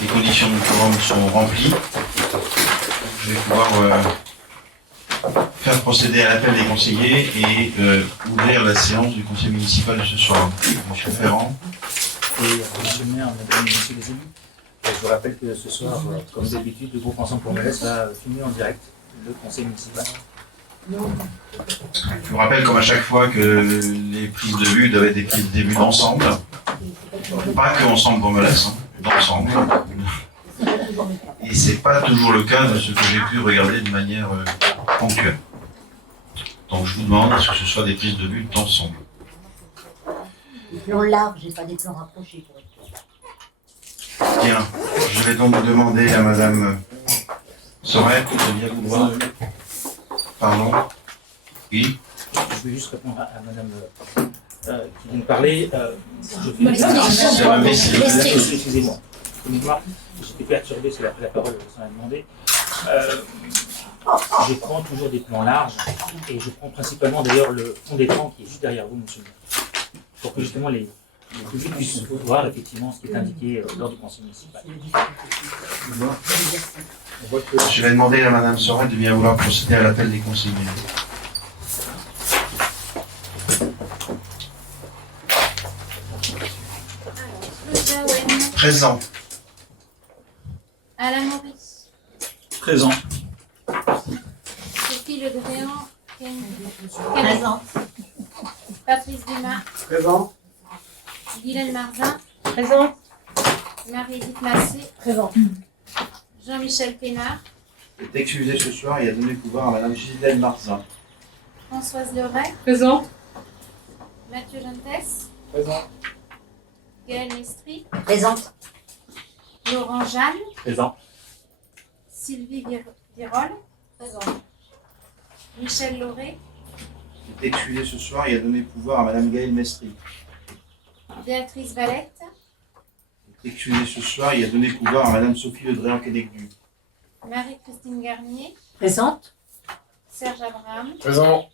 les conditions du quorum sont remplies. Je vais pouvoir faire procéder à l'appel des conseillers et ouvrir la séance du conseil municipal de ce soir. Monsieur Ferrand. Et monsieur le maire, mesdames et messieurs les élus, je vous rappelle que ce soir, comme d'habitude, le groupe Ensemble pour Mélès va filmer en direct le conseil municipal. Je vous rappelle, comme à chaque fois, que les prises de vue doivent être des prises de vue d'ensemble. Pas que Ensemble pour Mélès, d'ensemble. Et c'est pas toujours le cas de ce que j'ai pu regarder de manière ponctuelle. Donc je vous demande à ce que ce soit des prises de vue d'ensemble. Des plans larges et pas des plans rapprochés. Bien, je vais donc demander à Madame Sorel de bien vouloir. Pardon. Oui. Je vais juste répondre à Madame qui vient de parler. Excusez-moi. J'étais perturbé sur la parole sans la demander. Je prends toujours des plans larges et je prends principalement d'ailleurs le fond d'écran qui est juste derrière vous, monsieur le maire, pour que justement les publics puissent voir effectivement ce qui est indiqué lors du conseil municipal. Je vais demander à Madame Sorel de bien vouloir procéder à l'appel des conseillers. Présent. Alain Maurice. Présent. Sophie Le Dréan. Présente. Patrice Dumas. Présent. Guylaine Marzin. Présente. Marie-Edith Massé. Présente. Jean-Michel Pénard. Est excusé ce soir et a donné le pouvoir à Madame Ghislaine Marzin. Françoise Leray. Présente. Mathieu Gentès. Présent. Gaël Mestri. Présente. Laurent Jeanne. Présent. Sylvie Virol. Présente. Michel Lauré. Est excusé ce soir et a donné le pouvoir à Madame Gaëlle Mestri. Béatrice Valette. Est excusé ce soir et a donné le pouvoir à Madame Sophie Le Dréan-Quédecdu. Marie-Christine Garnier. Présente. Serge Abraham. Présent.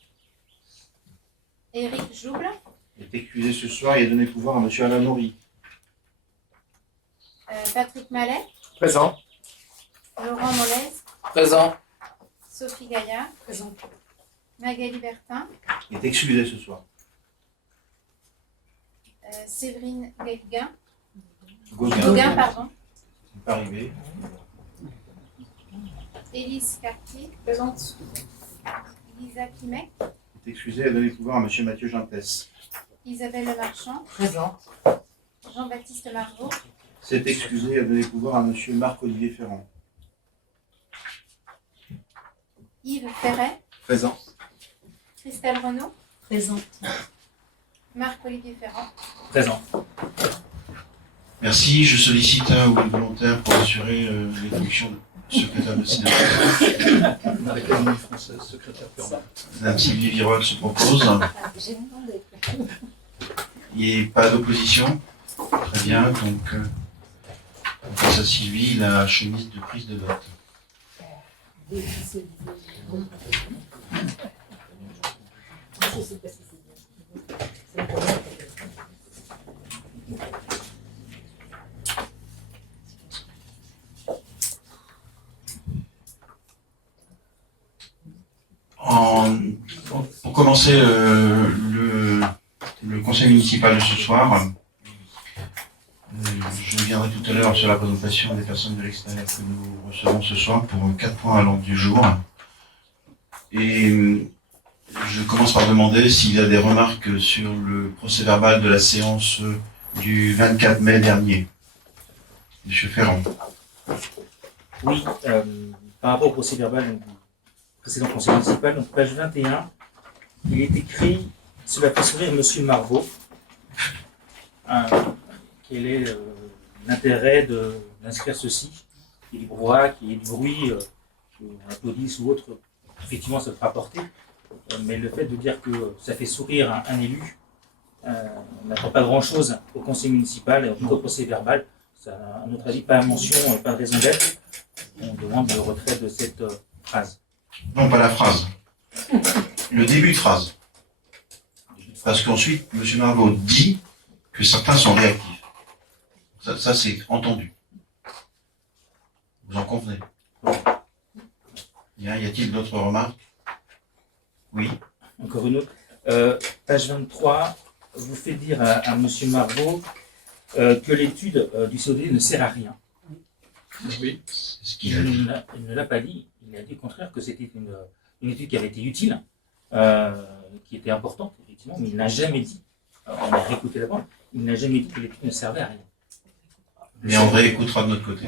Éric Jouble. Est excusé ce soir et a donné le pouvoir à Monsieur Alain Maury. Patrick Mallet. Présent. Laurent Molez. Présent. Sophie Gaillard. Présente. Magali Bertin. Est excusé ce soir. Séverine Guéguin. Gauguin. Pardon. C'est pas arrivé. Élise Cartier. Présente. Lisa Kimek. Est excusé et a donné le pouvoir à Monsieur Mathieu Gentès. Isabelle Lemarchand. Présente. Jean-Baptiste Marvaux. C'est excusé et a donné le pouvoir à Monsieur Marc-Olivier Ferrand. Yves Ferret. Présent. Christelle Renaud. Présente. Marc-Olivier Ferrand. Présent. Merci. Je sollicite un ou une volontaire pour assurer les fonctions de secrétaire de sénateur. Marie-Camille Française, secrétaire permanente. Madame Sylvie Virol se propose. J'ai demandé. Il n'y a pas d'opposition. Très bien. Donc, on passe à Sylvie, la chemise de prise de vote. Pour commencer le conseil municipal de ce soir, je viendrai tout à l'heure sur la présentation des personnes de l'extérieur que nous recevons ce soir pour 4 points à l'ordre du jour. Et je commence par demander s'il y a des remarques sur le procès-verbal de la séance du 24 mai dernier. Monsieur Ferrand. Oui, par rapport au procès-verbal du précédent conseil municipal, donc page 21, il est écrit « Cela fait sourire Monsieur Marvaux ». Quel est l'intérêt d'inscrire ceci? Qu'il y ait du brouhaha, qu'il y ait du bruit, qu'on applaudisse ou autre, effectivement ça sera apporté. Mais le fait de dire que ça fait sourire un élu n'apporte pas grand-chose au conseil municipal et au procès verbal. Ça n'a, à notre avis, pas mention, pas de raison d'être. On demande le retrait de cette phrase. Non, pas la phrase. Le début de phrase. Parce qu'ensuite, M. Marvaux dit que certains sont réactifs. Ça c'est entendu. Vous en convenez? Bien, y a-t-il d'autres remarques? Oui. Encore une autre. Page 23, vous fait dire à M. Marvaux que l'étude du COD ne sert à rien. Oui. C'est ce qu'il Il a dit. ne l'a pas dit. Il a dit au contraire que c'était une étude qui avait été utile, qui était importante, effectivement, mais il n'a jamais dit, on a réécouté la bande, il n'a jamais dit que l'étude ne servait à rien. Mais on réécoutera de notre côté.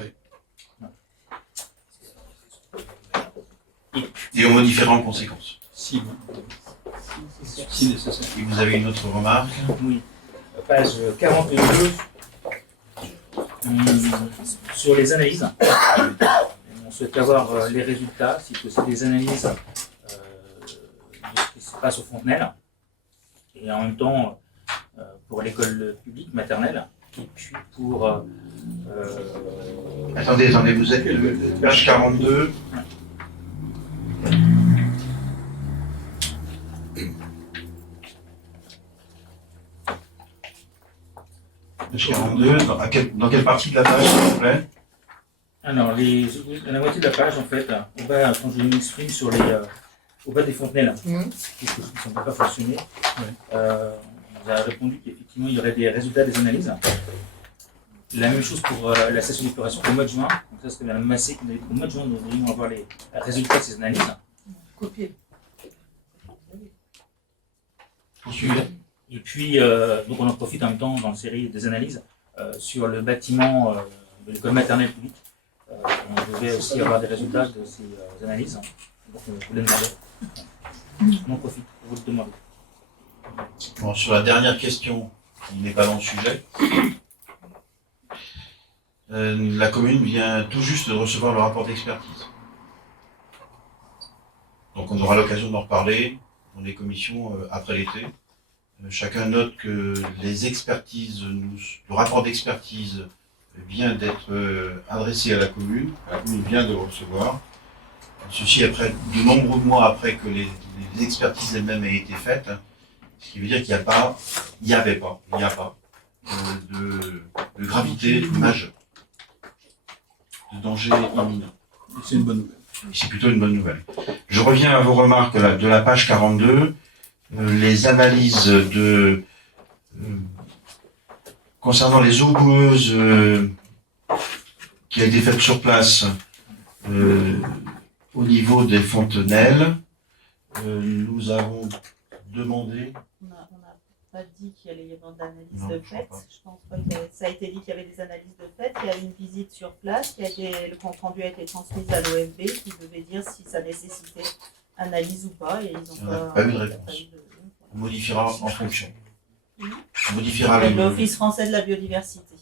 Et on modifiera en conséquence. Si nécessaire. Si vous avez une autre remarque. Oui. Page 42, sur les analyses. On souhaite avoir les résultats, si possible, des analyses de ce qui se passe au Fontenelle, et en même temps pour l'école publique maternelle, et puis pour... Attendez, vous êtes page 42. Page 42, dans quelle partie de la page, s'il vous plaît? Alors, la moitié de la page, en fait, on va, quand je m'exprime sur au bas des Fontenelles, puisque ça ne peut pas fonctionner, on a répondu qu'effectivement, il y aurait des résultats des analyses. La même chose pour la session d'épuration au mois de juin. Donc ça, c'était Mme Massé qui nous a dit qu'au mois de juin, nous devrions avoir les résultats de ces analyses. Copier. Poursuivez. Et puis, donc on en profite en même temps dans la série des analyses sur le bâtiment de l'école maternelle publique. On devait aussi avoir des résultats de ces analyses. Donc, vous les demandez. On en profite pour vous le demander. Bon, sur la dernière question, qui n'est pas dans le sujet, la commune vient tout juste de recevoir le rapport d'expertise. Donc on aura l'occasion d'en reparler dans les commissions après l'été. Chacun note que les expertises, le rapport d'expertise vient d'être adressé à la commune vient de le recevoir. Ceci après de nombreux mois après que les expertises elles-mêmes aient été faites, ce qui veut dire qu'il n'y a pas de gravité majeure, de danger imminent. C'est une bonne nouvelle. C'est plutôt une bonne nouvelle. Je reviens à vos remarques de la page 42. Les analyses concernant les eaux boueuses qui a été faites sur place au niveau des fontenelles, nous avons demandé. On n'a pas dit qu'il allait y avoir d'analyse Non, de je crois fait. pas. Je pense pas que ça a été dit qu'il y avait des analyses de fait. Il y a eu une visite sur place. Le compte rendu a été transmis à l'OFB qui devait dire si ça nécessitait analyse ou pas. Et ils On n'ont n'a pas, pas eu de il y a réponse. pas eu de- On modifiera en fonction. Mhm. On modifiera Avec l'Office français de la biodiversité.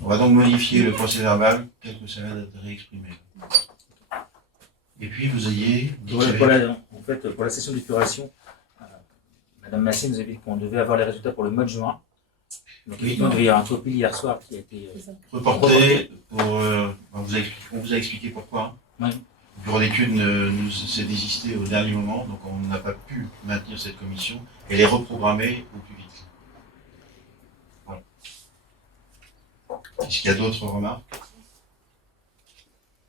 On va donc modifier le procès verbal tel que ça vient d'être réexprimé. Et puis vous ayez dit qu'il y avait- En fait, pour la session d'épuration, Mme Massé nous avait dit qu'on devait avoir les résultats pour le mois de juin. Donc, Oui. effectivement, il devait y avoir un copie hier soir qui a été. reporté pour. On vous a expliqué pourquoi. Oui. Le bureau d'études nous s'est désisté au dernier moment, donc on n'a pas pu maintenir cette commission. Elle est reprogrammée au plus vite. Voilà. Est-ce qu'il y a d'autres remarques?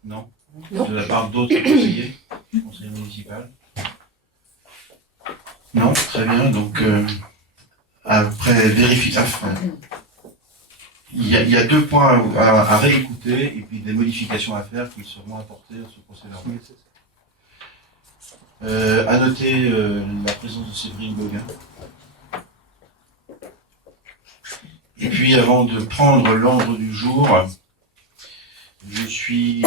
Non? De la part d'autres conseillers municipaux? Non, très bien. Donc, après vérification, il y a deux points à réécouter et puis des modifications à faire qui seront apportées à ce procès verbal. À noter la présence de Séverine Gauguin. Et puis, avant de prendre l'ordre du jour, je suis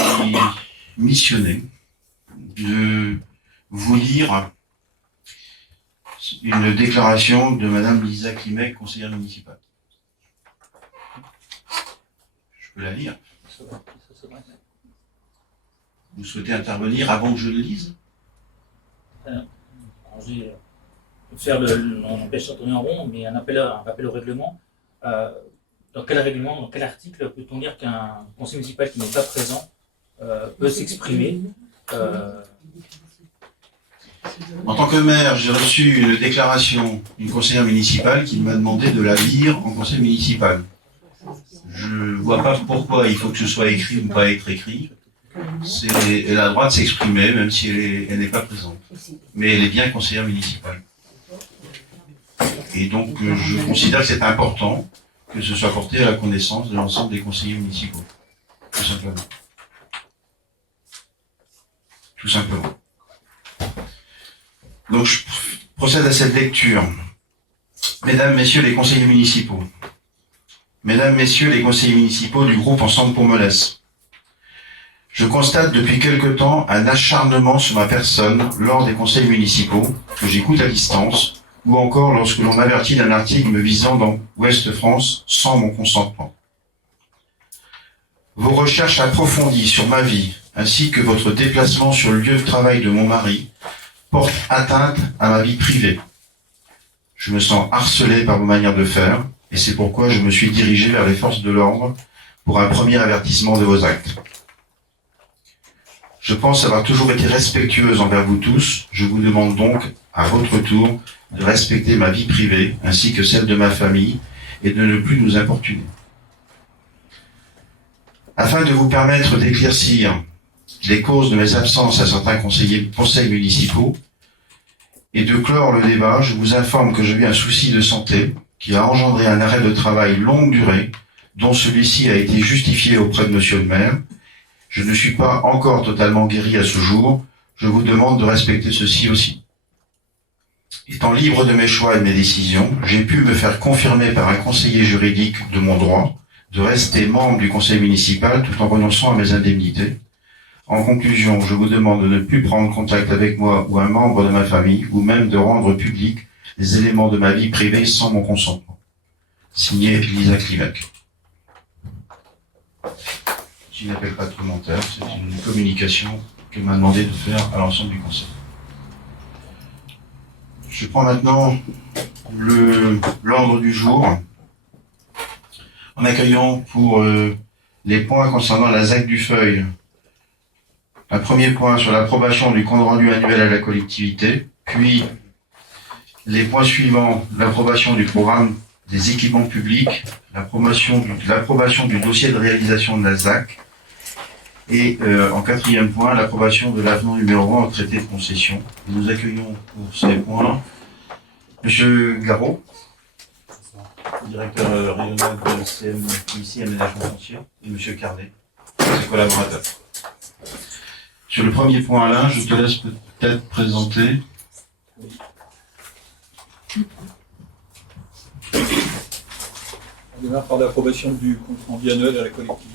missionné de vous lire une déclaration de Madame Lisa Klimek, conseillère municipale. Je peux la lire. Vous souhaitez intervenir avant que je le lise? Alors, je vais on empêche de tourner en rond, mais un rappel au règlement. Dans quel règlement, dans quel article peut-on lire qu'un conseil municipal qui n'est pas présent peut s'exprimer En tant que maire, j'ai reçu une déclaration d'une conseillère municipale qui m'a demandé de la lire en conseil municipal. Je vois pas pourquoi il faut que ce soit écrit ou pas être écrit. Elle a le droit de s'exprimer, même si elle n'est pas présente. Mais elle est bien conseillère municipale. Et donc, je considère que c'est important que ce soit porté à la connaissance de l'ensemble des conseillers municipaux. Tout simplement. Tout simplement. Donc, je procède à cette lecture. Mesdames, Messieurs les conseillers municipaux. Mesdames, Messieurs les conseillers municipaux du groupe Ensemble pour Molès. Je constate depuis quelque temps un acharnement sur ma personne lors des conseils municipaux que j'écoute à distance ou encore lorsque l'on m'avertit d'un article me visant dans Ouest France sans mon consentement. Vos recherches approfondies sur ma vie ainsi que votre déplacement sur le lieu de travail de mon mari portent atteinte à ma vie privée. Je me sens harcelé par vos manières de faire et c'est pourquoi je me suis dirigé vers les forces de l'ordre pour un premier avertissement de vos actes. Je pense avoir toujours été respectueuse envers vous tous. Je vous demande donc, à votre tour, de respecter ma vie privée, ainsi que celle de ma famille, et de ne plus nous importuner. Afin de vous permettre d'éclaircir les causes de mes absences à certains conseils municipaux, et de clore le débat, je vous informe que j'ai eu un souci de santé qui a engendré un arrêt de travail longue durée, dont celui-ci a été justifié auprès de monsieur le maire. Je ne suis pas encore totalement guéri à ce jour. Je vous demande de respecter ceci aussi. Étant libre de mes choix et de mes décisions, j'ai pu me faire confirmer par un conseiller juridique de mon droit de rester membre du conseil municipal tout en renonçant à mes indemnités. En conclusion, je vous demande de ne plus prendre contact avec moi ou un membre de ma famille, ou même de rendre public les éléments de ma vie privée sans mon consentement. Signé Lisa Klimek. Je n'appelle pas parlementaire, c'est une communication que m'a demandé de faire à l'ensemble du conseil. Je prends maintenant l'ordre du jour en accueillant pour les points concernant la ZAC du Feuil. Un premier point sur l'approbation du compte rendu annuel à la collectivité, puis les points suivants, l'approbation du programme des équipements publics, l'approbation du dossier de réalisation de la ZAC, et en quatrième point, l'approbation de l'avenant numéro 1 au traité de concession. Nous accueillons pour ces points Monsieur Garot, directeur régional de l'CM ici Aménagement Foncier, et Monsieur Carnet, ses collaborateurs. Sur le premier point, Alain, je te laisse peut-être présenter. On démarre par l'approbation du compte rendu annuel à la collectivité.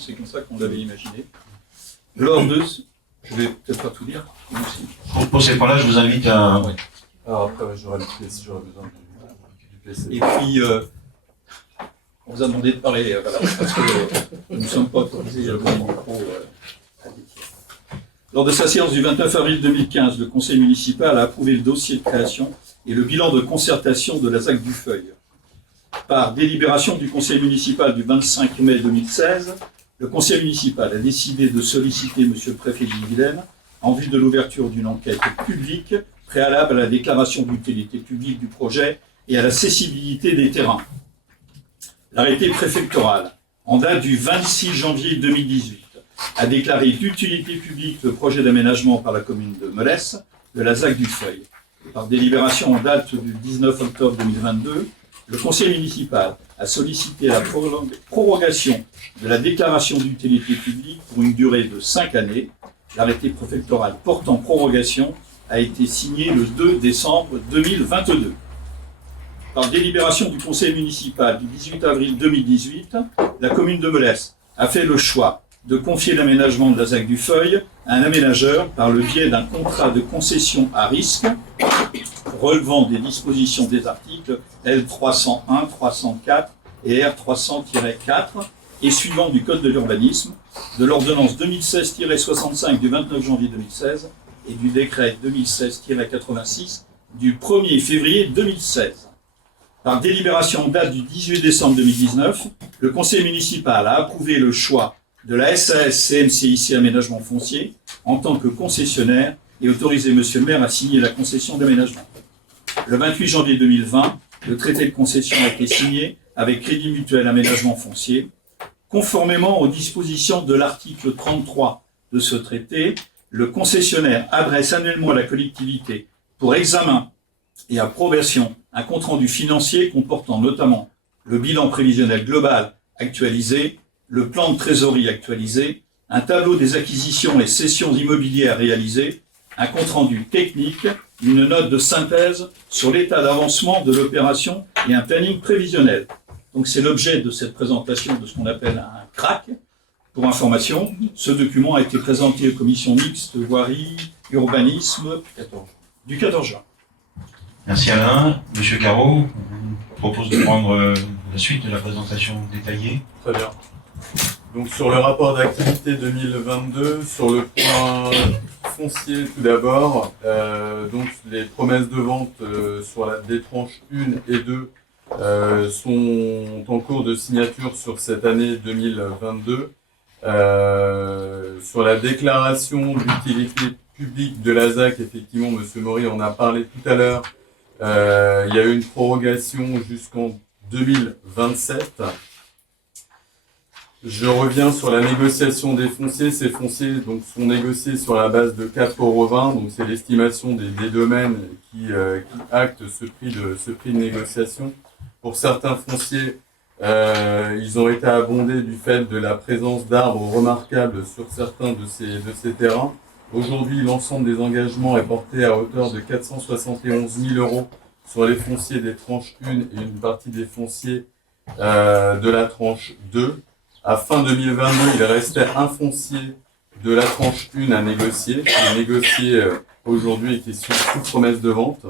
C'est comme ça qu'on l'avait imaginé. Lors de... Je vais peut-être pas tout dire. Pour ces points-là, je vous invite à... Oui. Alors après, j'aurai besoin du PC. Et puis, on vous a demandé de parler, voilà, parce que nous ne sommes pas autorisés à avoir un micro. Lors de sa séance du 29 avril 2015, le conseil municipal a approuvé le dossier de création et le bilan de concertation de la ZAC du Feuil. Par délibération du conseil municipal du 25 mai 2016, le conseil municipal a décidé de solliciter monsieur le préfet d'Ille-et-Vilaine en vue de l'ouverture d'une enquête publique préalable à la déclaration d'utilité publique du projet et à la cessibilité des terrains. L'arrêté préfectoral, en date du 26 janvier 2018, a déclaré d'utilité publique le projet d'aménagement par la commune de Molès de la ZAC du Feuil. Par délibération en date du 19 octobre 2022, le conseil municipal a sollicité la prorogation de la déclaration d'utilité publique pour une durée de 5 années. L'arrêté préfectoral portant prorogation a été signé le 2 décembre 2022. Par délibération du conseil municipal du 18 avril 2018, la commune de Molès a fait le choix de confier l'aménagement de la ZAC du Feuil à un aménageur par le biais d'un contrat de concession à risque relevant des dispositions des articles L301, 304 et R300-4 et suivant du Code de l'urbanisme, de l'ordonnance 2016-65 du 29 janvier 2016 et du décret 2016-86 du 1er février 2016. Par délibération en date du 18 décembre 2019, le conseil municipal a approuvé le choix de la SAS CMCIC Aménagement Foncier en tant que concessionnaire et autorisé monsieur le maire à signer la concession d'aménagement. Le 28 janvier 2020, le traité de concession a été signé avec Crédit Mutuel Aménagement Foncier. Conformément aux dispositions de l'article 33 de ce traité, le concessionnaire adresse annuellement à la collectivité pour examen et approbation un compte-rendu financier comportant notamment le bilan prévisionnel global actualisé, le plan de trésorerie actualisé, un tableau des acquisitions et cessions immobilières réalisées, un compte-rendu technique, une note de synthèse sur l'état d'avancement de l'opération et un planning prévisionnel. Donc c'est l'objet de cette présentation de ce qu'on appelle un CRAC. Pour information, ce document a été présenté aux commissions mixtes voirie, urbanisme du 14 juin. Merci Alain. Monsieur Carreau, je propose de prendre la suite de la présentation détaillée. Très bien. Donc sur le rapport d'activité 2022, sur le point foncier tout d'abord, donc les promesses de vente sur des tranches 1 et 2 sont en cours de signature sur cette année 2022. Sur la déclaration d'utilité publique de la ZAC, effectivement, M. Maury en a parlé tout à l'heure, il y a eu une prorogation jusqu'en 2027. Je reviens sur la négociation des fonciers. Ces fonciers donc, sont négociés sur la base de 4,20 €. Donc c'est l'estimation des domaines qui acte ce prix de négociation. Pour certains fonciers, ils ont été abondés du fait de la présence d'arbres remarquables sur certains de ces terrains. Aujourd'hui, l'ensemble des engagements est porté à hauteur de 471 000 € sur les fonciers des tranches 1 et une partie des fonciers de la tranche 2. À fin 2022, il restait un foncier de la tranche 1 à négocier, qui est négocié aujourd'hui et qui est sous promesse de vente.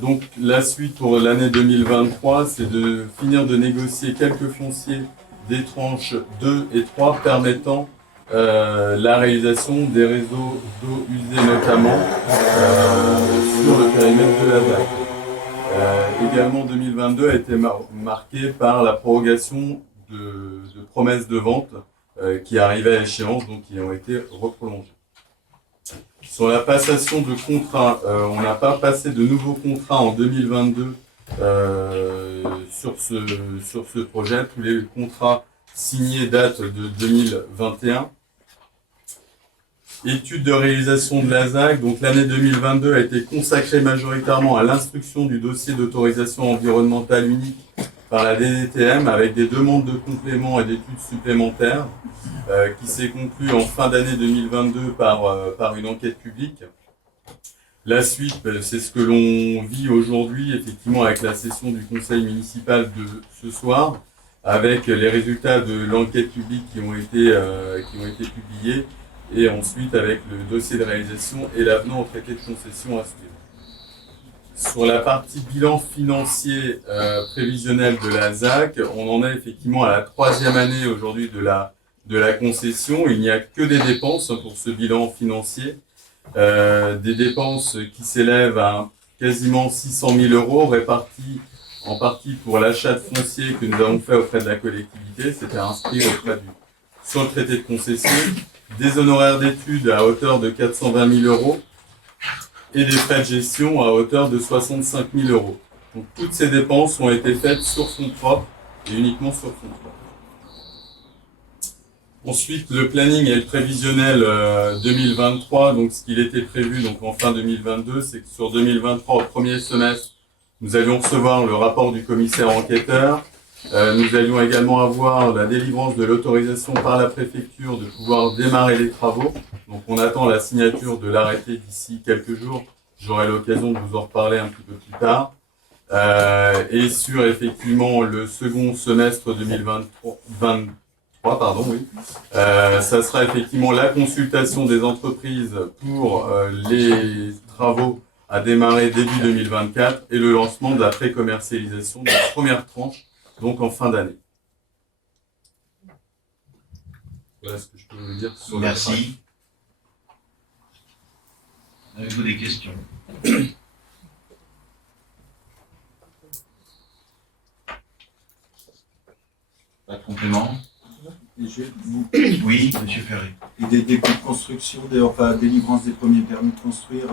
Donc la suite pour l'année 2023, c'est de finir de négocier quelques fonciers des tranches 2 et 3 permettant la réalisation des réseaux d'eau usée notamment sur le périmètre de la ZAC. Également 2022 a été marqué par la prorogation de promesses de vente qui arrivaient à échéance, donc qui ont été reprolongées. Sur la passation de contrats, on n'a pas passé de nouveaux contrats en 2022 sur ce projet. Tous les contrats signés datent de 2021. Étude de réalisation de la ZAC, donc l'année 2022 a été consacrée majoritairement à l'instruction du dossier d'autorisation environnementale unique par la DDTM avec des demandes de compléments et d'études supplémentaires qui s'est conclue en fin d'année 2022 par une enquête publique. La suite, c'est ce que l'on vit aujourd'hui, effectivement, avec la session du conseil municipal de ce soir, avec les résultats de l'enquête publique qui ont été publiés, et ensuite avec le dossier de réalisation et l'avenant au traité de concession à suivre. Sur la partie bilan financier prévisionnel de la ZAC, on en est effectivement à la 3e année aujourd'hui de la concession. Il n'y a que des dépenses pour ce bilan financier, des dépenses qui s'élèvent à quasiment 600 000 € répartis en partie pour l'achat de foncier que nous avons fait auprès de la collectivité, c'était inscrit sur le traité de concession, des honoraires d'études à hauteur de 420 000 € et des frais de gestion à hauteur de 65 000 €. Donc toutes ces dépenses ont été faites sur fonds propres et uniquement sur fonds propres. Ensuite, le planning et le prévisionnel 2023, donc ce qu'il était prévu donc en fin 2022, c'est que sur 2023, au premier semestre, nous allions recevoir le rapport du commissaire enquêteur. Nous allions également avoir la délivrance de l'autorisation par la préfecture de pouvoir démarrer les travaux. Donc on attend la signature de l'arrêté d'ici quelques jours. J'aurai l'occasion de vous en reparler un petit peu plus tard. Et sur effectivement le second semestre 2023, ça sera effectivement la consultation des entreprises pour les travaux à démarrer début 2024 et le lancement de la pré-commercialisation de la première tranche, donc en fin d'année. Voilà ce que je peux vous dire sur Merci. Avez-vous des questions? Pas de complément? Oui, monsieur Ferré. Et des débuts de construction, délivrance des premiers permis de construire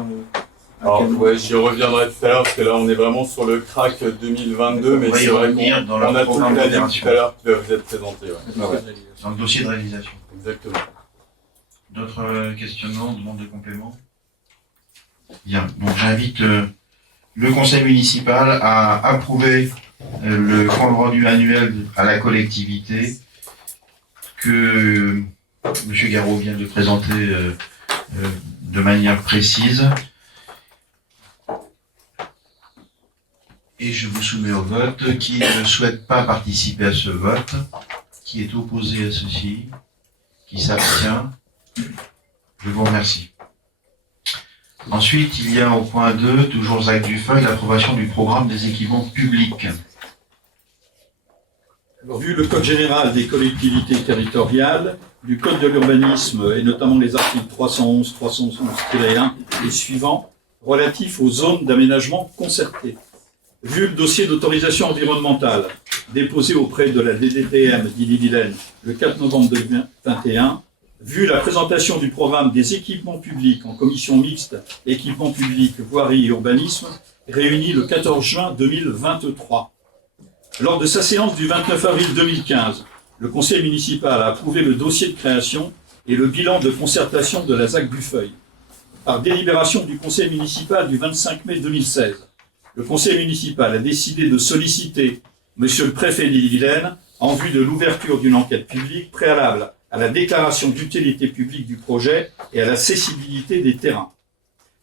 Alors, ouais, j'y reviendrai tout à l'heure, parce que là, on est vraiment sur le crack 2022, mais On va y c'est vrai revenir dans qu'on le a tout programme le planning d'opération. tout à l'heure qui va vous être présenté. Ouais. Dans le dossier de réalisation. Exactement. D'autres questionnements, demandes de compléments? Bien, donc j'invite le conseil municipal à approuver le compte rendu annuel à la collectivité que M. Garot vient de présenter de manière précise. Et je vous soumets au vote. Qui ne souhaite pas participer à ce vote? Qui est opposé à ceci? Qui s'abstient? Je vous remercie. Ensuite, il y a au point 2, toujours Zach Dufeuille, l'approbation du programme des équipements publics. Alors, vu le Code général des collectivités territoriales, du Code de l'urbanisme et notamment les articles 311, 311-1 et suivants relatifs aux zones d'aménagement concerté, vu le dossier d'autorisation environnementale déposé auprès de la DDTM d'Ille-et-Vilaine le 4 novembre 2021, vu la présentation du programme des équipements publics en commission mixte équipements publics, voirie et urbanisme, réunie le 14 juin 2023. Lors de sa séance du 29 avril 2015, le conseil municipal a approuvé le dossier de création et le bilan de concertation de la ZAC Dufeuille. Par délibération du conseil municipal du 25 mai 2016, le conseil municipal a décidé de solliciter monsieur le préfet d'Ille-et-Vilaine en vue de l'ouverture d'une enquête publique préalable à la déclaration d'utilité publique du projet et à la cessibilité des terrains.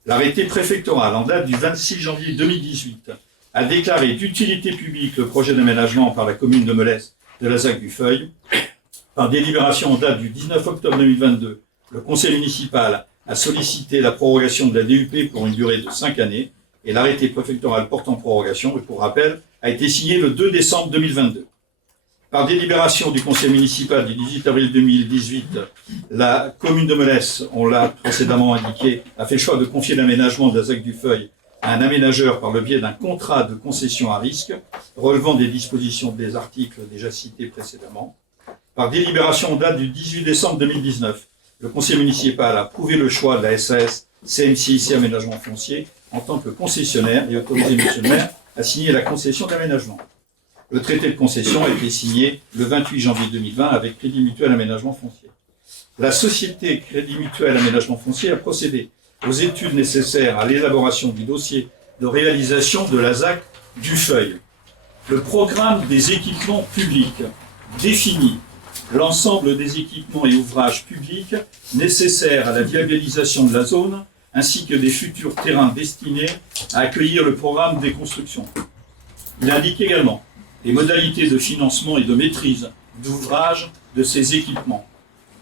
L'arrêté préfectoral en date du 26 janvier 2018 a déclaré d'utilité publique le projet d'aménagement par la commune de Melesse de la ZAC Dufeuille. Par délibération en date du 19 octobre 2022, le conseil municipal a sollicité la prorogation de la DUP pour une durée de 5 années et l'arrêté préfectoral portant prorogation, et pour rappel, a été signé le 2 décembre 2022. Par délibération du conseil municipal du 18 avril 2018, la commune de Melesse, on l'a précédemment indiqué, a fait le choix de confier l'aménagement de la ZAC Dufeuille à un aménageur par le biais d'un contrat de concession à risque, relevant des dispositions des articles déjà cités précédemment. Par délibération en date du 18 décembre 2019, le conseil municipal a approuvé le choix de la SAS CMCIC Aménagement Foncier en tant que concessionnaire et autorisé monsieur le maire à signer la concession d'aménagement. Le traité de concession a été signé le 28 janvier 2020 avec Crédit Mutuel Aménagement Foncier. La société Crédit Mutuel Aménagement Foncier a procédé aux études nécessaires à l'élaboration du dossier de réalisation de la ZAC Dufeuille. Le programme des équipements publics définit l'ensemble des équipements et ouvrages publics nécessaires à la viabilisation de la zone, ainsi que des futurs terrains destinés à accueillir le programme des constructions. Il indique également les modalités de financement et de maîtrise d'ouvrage de ces équipements.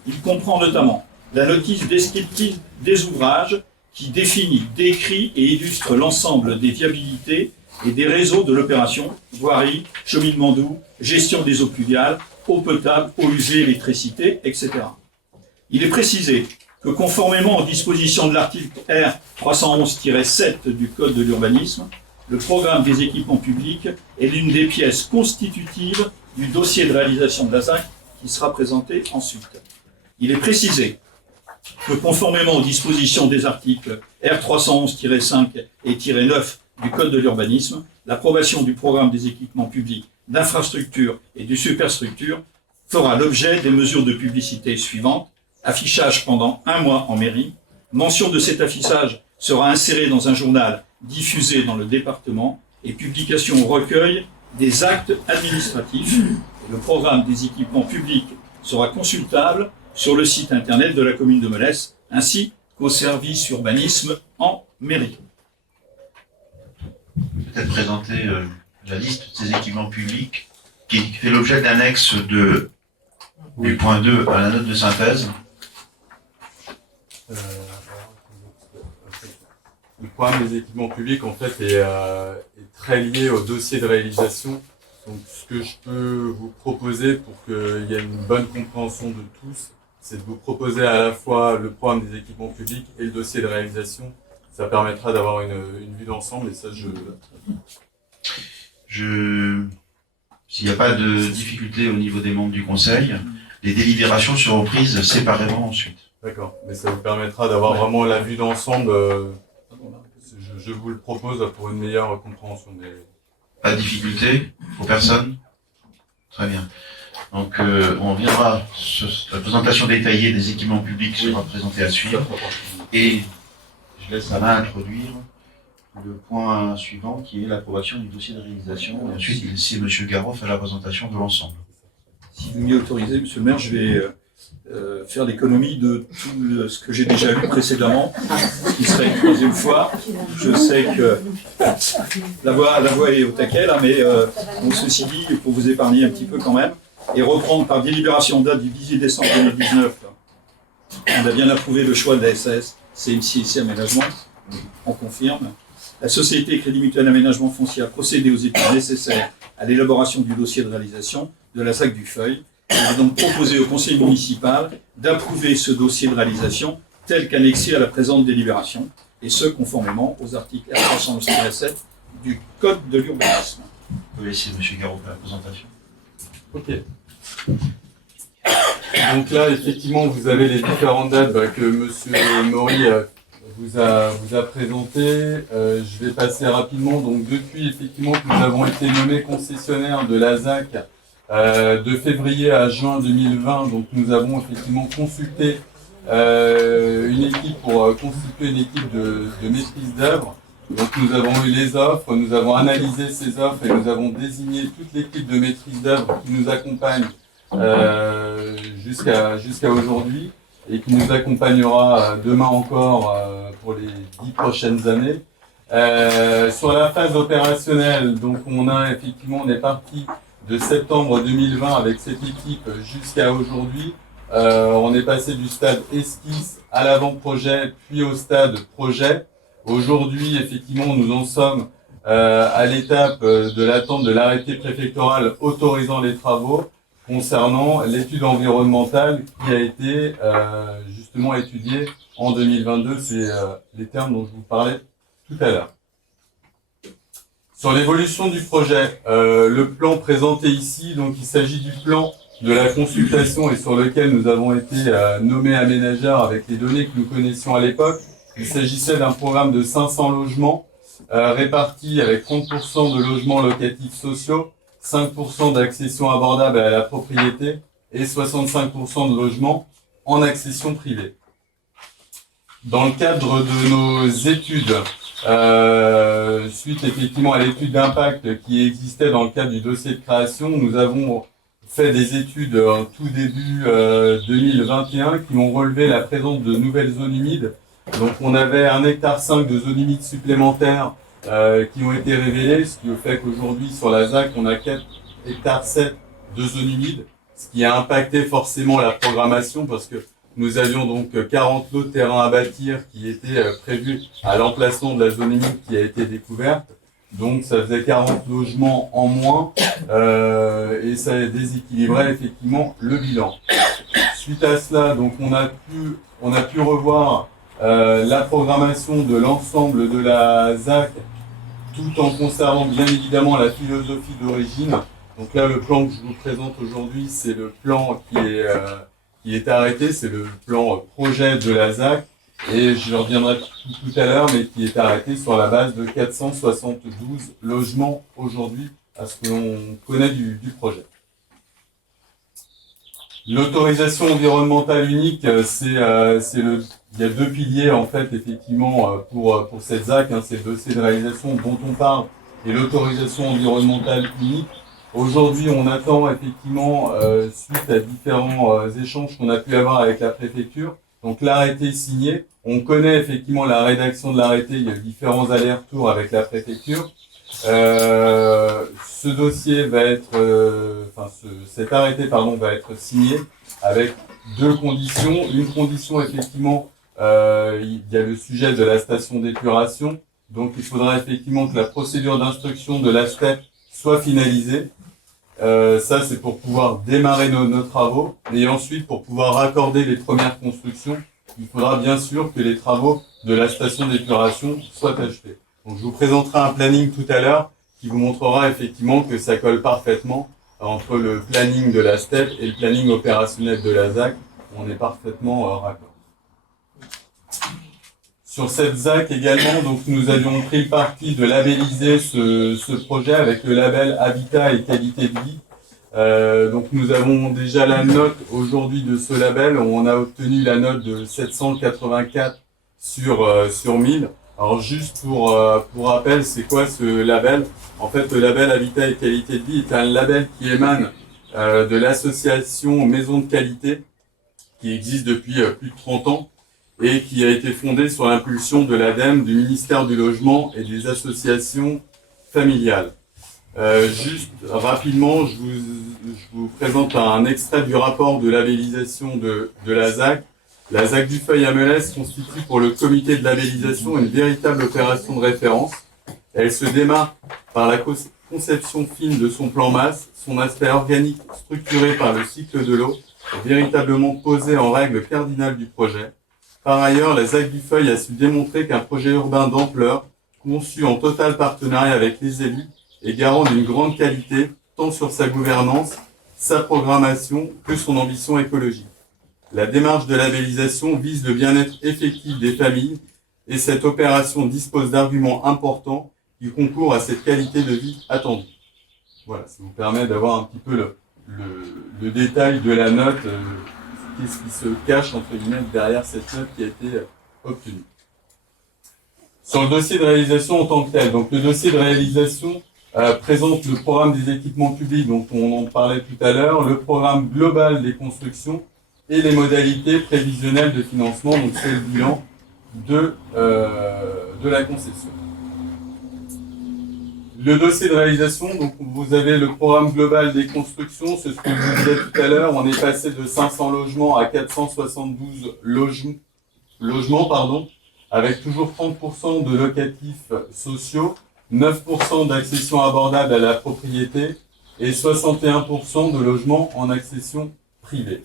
Il comprend notamment la notice descriptive des ouvrages qui définit, décrit et illustre l'ensemble des viabilités et des réseaux de l'opération, voirie, cheminement d'eau, gestion des eaux pluviales, eau potable, eau usée, électricité, etc. Il est précisé que conformément aux dispositions de l'article R 311-7 du Code de l'urbanisme, le programme des équipements publics est l'une des pièces constitutives du dossier de réalisation de la ZAC qui sera présenté ensuite. Il est précisé que conformément aux dispositions des articles R 311-5 et -9 du Code de l'urbanisme, l'approbation du programme des équipements publics d'infrastructure et de superstructure fera l'objet des mesures de publicité suivantes: affichage pendant 1 mois en mairie, mention de cet affichage sera insérée dans un journal diffusé dans le département et publication au recueil des actes administratifs. Le programme des équipements publics sera consultable sur le site internet de la commune de Melesse ainsi qu'au service urbanisme en mairie. Peut-être présenter la liste de ces équipements publics qui fait l'objet d'annexe du point 2 à la note de synthèse. Le programme des équipements publics, en fait, est très lié au dossier de réalisation. Donc, ce que je peux vous proposer pour qu'il y ait une bonne compréhension de tous, c'est de vous proposer à la fois le programme des équipements publics et le dossier de réalisation. Ça permettra d'avoir une vue d'ensemble et ça, S'il n'y a pas de difficulté au niveau des membres du conseil, les délibérations seront prises séparément ensuite. D'accord, mais ça vous permettra d'avoir vraiment la vue d'ensemble. je vous le propose pour une meilleure compréhension des... Pas de difficulté pour personne? Très bien. Donc, on reviendra sur la présentation détaillée des équipements publics sera présentée à suivre. Et je laisse Alain introduire le point suivant qui est l'approbation du dossier de réalisation. Et ensuite, il laisse M. Garot faire la présentation de l'ensemble. Si vous m'y autorisez, Monsieur le maire, je vais faire l'économie de tout ce que j'ai déjà lu précédemment, ce qui serait une troisième fois. Je sais que la voix est au taquet, là, mais bon, ceci dit, pour vous épargner un petit peu quand même, et reprendre par délibération en date du 18 décembre 2019, on a bien approuvé le choix de la SAS, CMC et Aménagement, on confirme. La société Crédit Mutuel Aménagement Foncier a procédé aux études nécessaires à l'élaboration du dossier de réalisation de la ZAC du Feuil. Il est donc proposé au conseil municipal d'approuver ce dossier de réalisation tel qu'annexé à la présente délibération, et ce, conformément aux articles R311-7 du Code de l'urbanisme. Je vais laisser M. Garot faire la présentation. Ok. Donc là, effectivement, vous avez les différentes dates que Monsieur Maury vous a présentées. Je vais passer rapidement. Donc depuis, effectivement, que nous avons été nommés concessionnaires de la ZAC de février à juin 2020, donc nous avons effectivement consulté une équipe pour constituer une équipe de maîtrise d'œuvre. Donc nous avons eu les offres, nous avons analysé ces offres et nous avons désigné toute l'équipe de maîtrise d'œuvre qui nous accompagne jusqu'à aujourd'hui et qui nous accompagnera demain encore pour les 10 prochaines années. Sur la phase opérationnelle, donc on est parti de septembre 2020 avec cette équipe jusqu'à aujourd'hui. On est passé du stade esquisse à l'avant-projet, puis au stade projet. Aujourd'hui, effectivement, nous en sommes à l'étape de l'attente de l'arrêté préfectoral autorisant les travaux concernant l'étude environnementale qui a été justement étudiée en 2022. C'est les termes dont je vous parlais tout à l'heure. Sur l'évolution du projet, le plan présenté ici, donc il s'agit du plan de la consultation et sur lequel nous avons été nommés aménageurs avec les données que nous connaissions à l'époque. Il s'agissait d'un programme de 500 logements répartis avec 30% de logements locatifs sociaux, 5% d'accession abordable à la propriété et 65% de logements en accession privée. Dans le cadre de nos études, suite effectivement à l'étude d'impact qui existait dans le cadre du dossier de création, nous avons fait des études en tout début 2021 qui ont relevé la présence de nouvelles zones humides. Donc on avait 1,5 hectare de zones humides supplémentaires qui ont été révélées, ce qui fait qu'aujourd'hui sur la ZAC on a 4,7 hectares de zones humides, ce qui a impacté forcément la programmation parce que nous avions donc 40 lots de terrain à bâtir qui étaient prévus à l'emplacement de la zone humide qui a été découverte. Donc ça faisait 40 logements en moins et ça déséquilibrait effectivement le bilan. Suite à cela, donc on a pu revoir la programmation de l'ensemble de la ZAC tout en conservant bien évidemment la philosophie d'origine. Donc là, le plan que je vous présente aujourd'hui, c'est le plan qui est arrêté, c'est le plan projet de la ZAC, et je reviendrai tout à l'heure, mais qui est arrêté sur la base de 472 logements aujourd'hui, à ce que l'on connaît du projet. L'autorisation environnementale unique, il y a deux piliers en fait effectivement pour cette ZAC, c'est le dossier de réalisation dont on parle et l'autorisation environnementale unique. Aujourd'hui, on attend effectivement, suite à différents échanges qu'on a pu avoir avec la préfecture, donc l'arrêté est signé. On connaît effectivement la rédaction de l'arrêté, il y a eu différents allers-retours avec la préfecture. Ce dossier va être, cet arrêté va être signé avec deux conditions. Une condition effectivement, il y a le sujet de la station d'épuration, donc il faudra effectivement que la procédure d'instruction de la STEP soit finalisée. Ça, c'est pour pouvoir démarrer nos travaux. Et ensuite, pour pouvoir raccorder les premières constructions, il faudra bien sûr que les travaux de la station d'épuration soient achevés. Donc, je vous présenterai un planning tout à l'heure qui vous montrera effectivement que ça colle parfaitement entre le planning de la STEP et le planning opérationnel de la ZAC. On est parfaitement raccord. Sur cette ZAC également, donc nous avions pris le parti de labelliser ce projet avec le label Habitat et Qualité de Vie. Donc nous avons déjà la note aujourd'hui de ce label. On a obtenu la note de 784 sur 1000. Alors juste pour rappel, c'est quoi ce label? En fait, le label Habitat et Qualité de Vie est un label qui émane de l'association Maison de Qualité, qui existe depuis plus de 30 ans et qui a été fondée sur l'impulsion de l'ADEME, du ministère du Logement et des associations familiales. Juste rapidement, je vous présente un extrait du rapport de labellisation de la ZAC. La ZAC du Feuil à Melesse constitue pour le comité de labellisation une véritable opération de référence. Elle se démarque par la conception fine de son plan masse, son aspect organique structuré par le cycle de l'eau, véritablement posé en règle cardinale du projet. Par ailleurs, la ZAC du Feuil a su démontrer qu'un projet urbain d'ampleur, conçu en total partenariat avec les élus, est garant d'une grande qualité, tant sur sa gouvernance, sa programmation que son ambition écologique. La démarche de labellisation vise le bien-être effectif des familles et cette opération dispose d'arguments importants qui concourent à cette qualité de vie attendue. Voilà, ça vous permet d'avoir un petit peu le détail de la note, qu'est-ce qui se cache entre guillemets derrière cette note qui a été obtenue. Sur le dossier de réalisation en tant que tel, donc le dossier de réalisation présente le programme des équipements publics dont on en parlait tout à l'heure, le programme global des constructions et les modalités prévisionnelles de financement, donc c'est le bilan de la concession. Le dossier de réalisation, donc vous avez le programme global des constructions, c'est ce que je vous disais tout à l'heure, on est passé de 500 logements à 472 logements, avec toujours 30% de locatifs sociaux, 9% d'accession abordable à la propriété et 61% de logements en accession privée.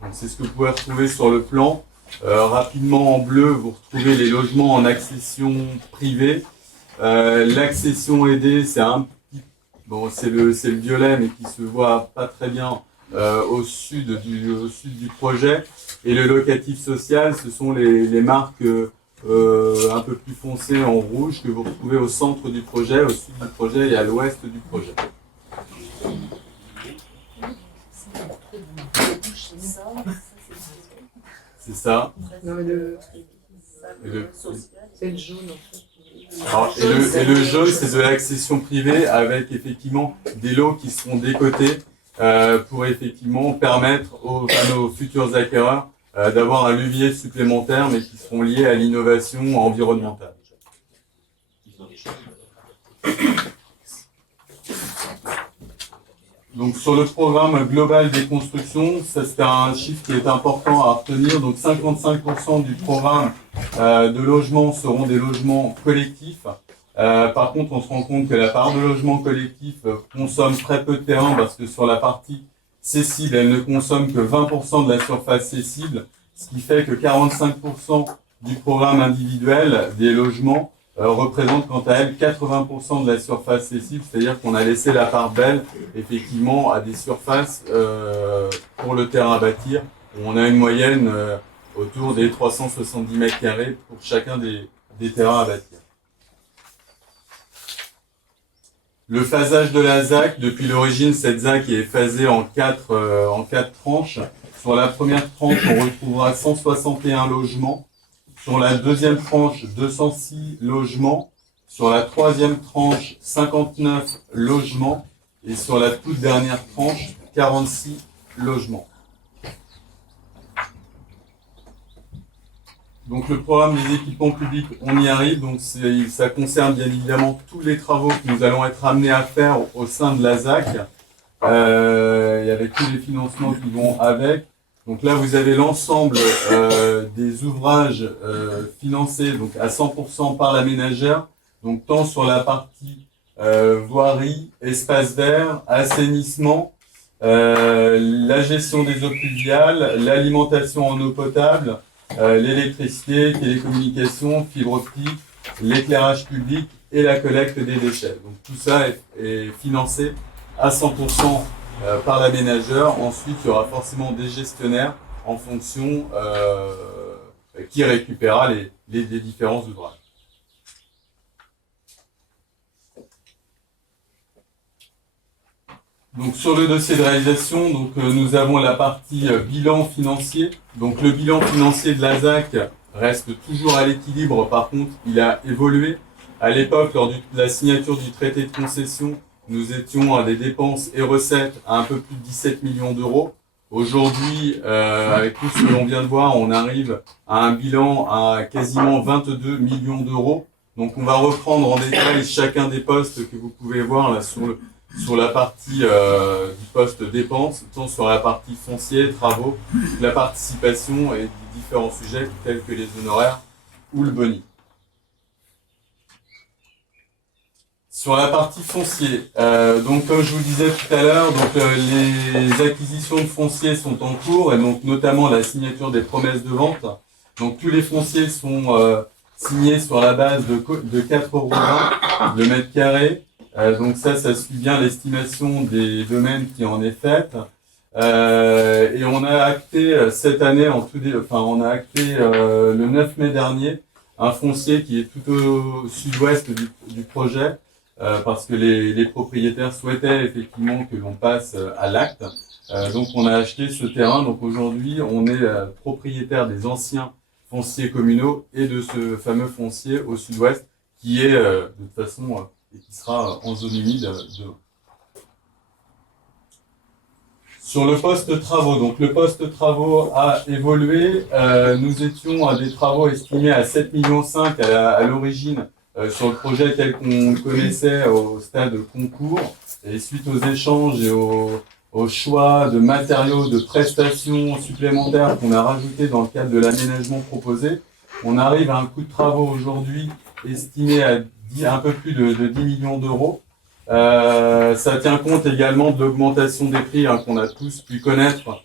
Donc c'est ce que vous pouvez retrouver sur le plan. Rapidement en bleu, vous retrouvez les logements en accession privée. L'accession aidée, c'est c'est le violet, mais qui se voit pas très bien au sud du projet. Et le locatif social, ce sont les marques un peu plus foncées en rouge que vous retrouvez au centre du projet, au sud du projet et à l'ouest du projet. C'est ça. Non, mais c'est le jaune en fait. Alors, et le jaune, c'est de l'accession privée avec effectivement des lots qui seront décotés pour effectivement permettre à nos futurs acquéreurs d'avoir un levier supplémentaire, mais qui seront liés à l'innovation environnementale. Donc sur le programme global des constructions, ça c'est un chiffre qui est important à retenir. Donc 55% du programme de logements seront des logements collectifs. Par contre, on se rend compte que la part de logements collectifs consomme très peu de terrain parce que sur la partie cessible, elle ne consomme que 20% de la surface cessible, ce qui fait que 45% du programme individuel des logements représente quant à elle 80% de la surface cessible, c'est-à-dire qu'on a laissé la part belle effectivement à des surfaces pour le terrain à bâtir, où on a une moyenne autour des 370 mètres carrés pour chacun des terrains à bâtir. Le phasage de la ZAC, depuis l'origine, cette ZAC est phasée en quatre tranches. Sur la première tranche, on retrouvera 161 logements. Sur la deuxième tranche, 206 logements. Sur la troisième tranche, 59 logements. Et sur la toute dernière tranche, 46 logements. Donc le programme des équipements publics, on y arrive. Donc ça concerne bien évidemment tous les travaux que nous allons être amenés à faire au sein de la ZAC. Et avec tous les financements qui vont avec. Donc là, vous avez l'ensemble des ouvrages financés donc à 100% par la ménagère, donc tant sur la partie voirie, espace vert, assainissement, la gestion des eaux pluviales, l'alimentation en eau potable, l'électricité, télécommunications, fibre optique, l'éclairage public et la collecte des déchets. Donc tout ça est financé à 100% par l'aménageur. Ensuite, il y aura forcément des gestionnaires en fonction qui récupérera les différents ouvrages. Donc sur le dossier de réalisation, donc nous avons la partie bilan financier. Donc le bilan financier de la ZAC reste toujours à l'équilibre. Par contre, il a évolué. À l'époque, lors de la signature du traité de concession, nous étions à des dépenses et recettes à un peu plus de 17 millions d'euros. Aujourd'hui, avec tout ce que l'on vient de voir, on arrive à un bilan à quasiment 22 millions d'euros. Donc on va reprendre en détail chacun des postes que vous pouvez voir là sur la partie du poste dépenses, tant sur la partie foncier, travaux, la participation et différents sujets tels que les honoraires ou le boni. Sur la partie foncier, donc comme je vous disais tout à l'heure, donc les acquisitions de foncier sont en cours et donc notamment la signature des promesses de vente. Donc tous les fonciers sont signés sur la base de 4,20 € le mètre carré. Donc ça suit bien l'estimation des domaines qui en est faite. Et on a acté cette année, on a acté le 9 mai dernier un foncier qui est tout au sud-ouest du projet. Parce que les propriétaires souhaitaient effectivement que l'on passe à l'acte. Donc on a acheté ce terrain. Donc aujourd'hui, on est propriétaire des anciens fonciers communaux et de ce fameux foncier au sud-ouest qui est de toute façon et qui sera en zone humide demain. Sur le poste travaux, donc le poste travaux a évolué. Nous étions à des travaux estimés à 7,5 millions à l'origine. Sur le projet tel qu'on le connaissait au stade concours, et suite aux échanges et au choix de matériaux, de prestations supplémentaires qu'on a rajoutés dans le cadre de l'aménagement proposé, on arrive à un coût de travaux aujourd'hui estimé à un peu plus de 10 millions d'euros. Ça tient compte également de l'augmentation des prix qu'on a tous pu connaître,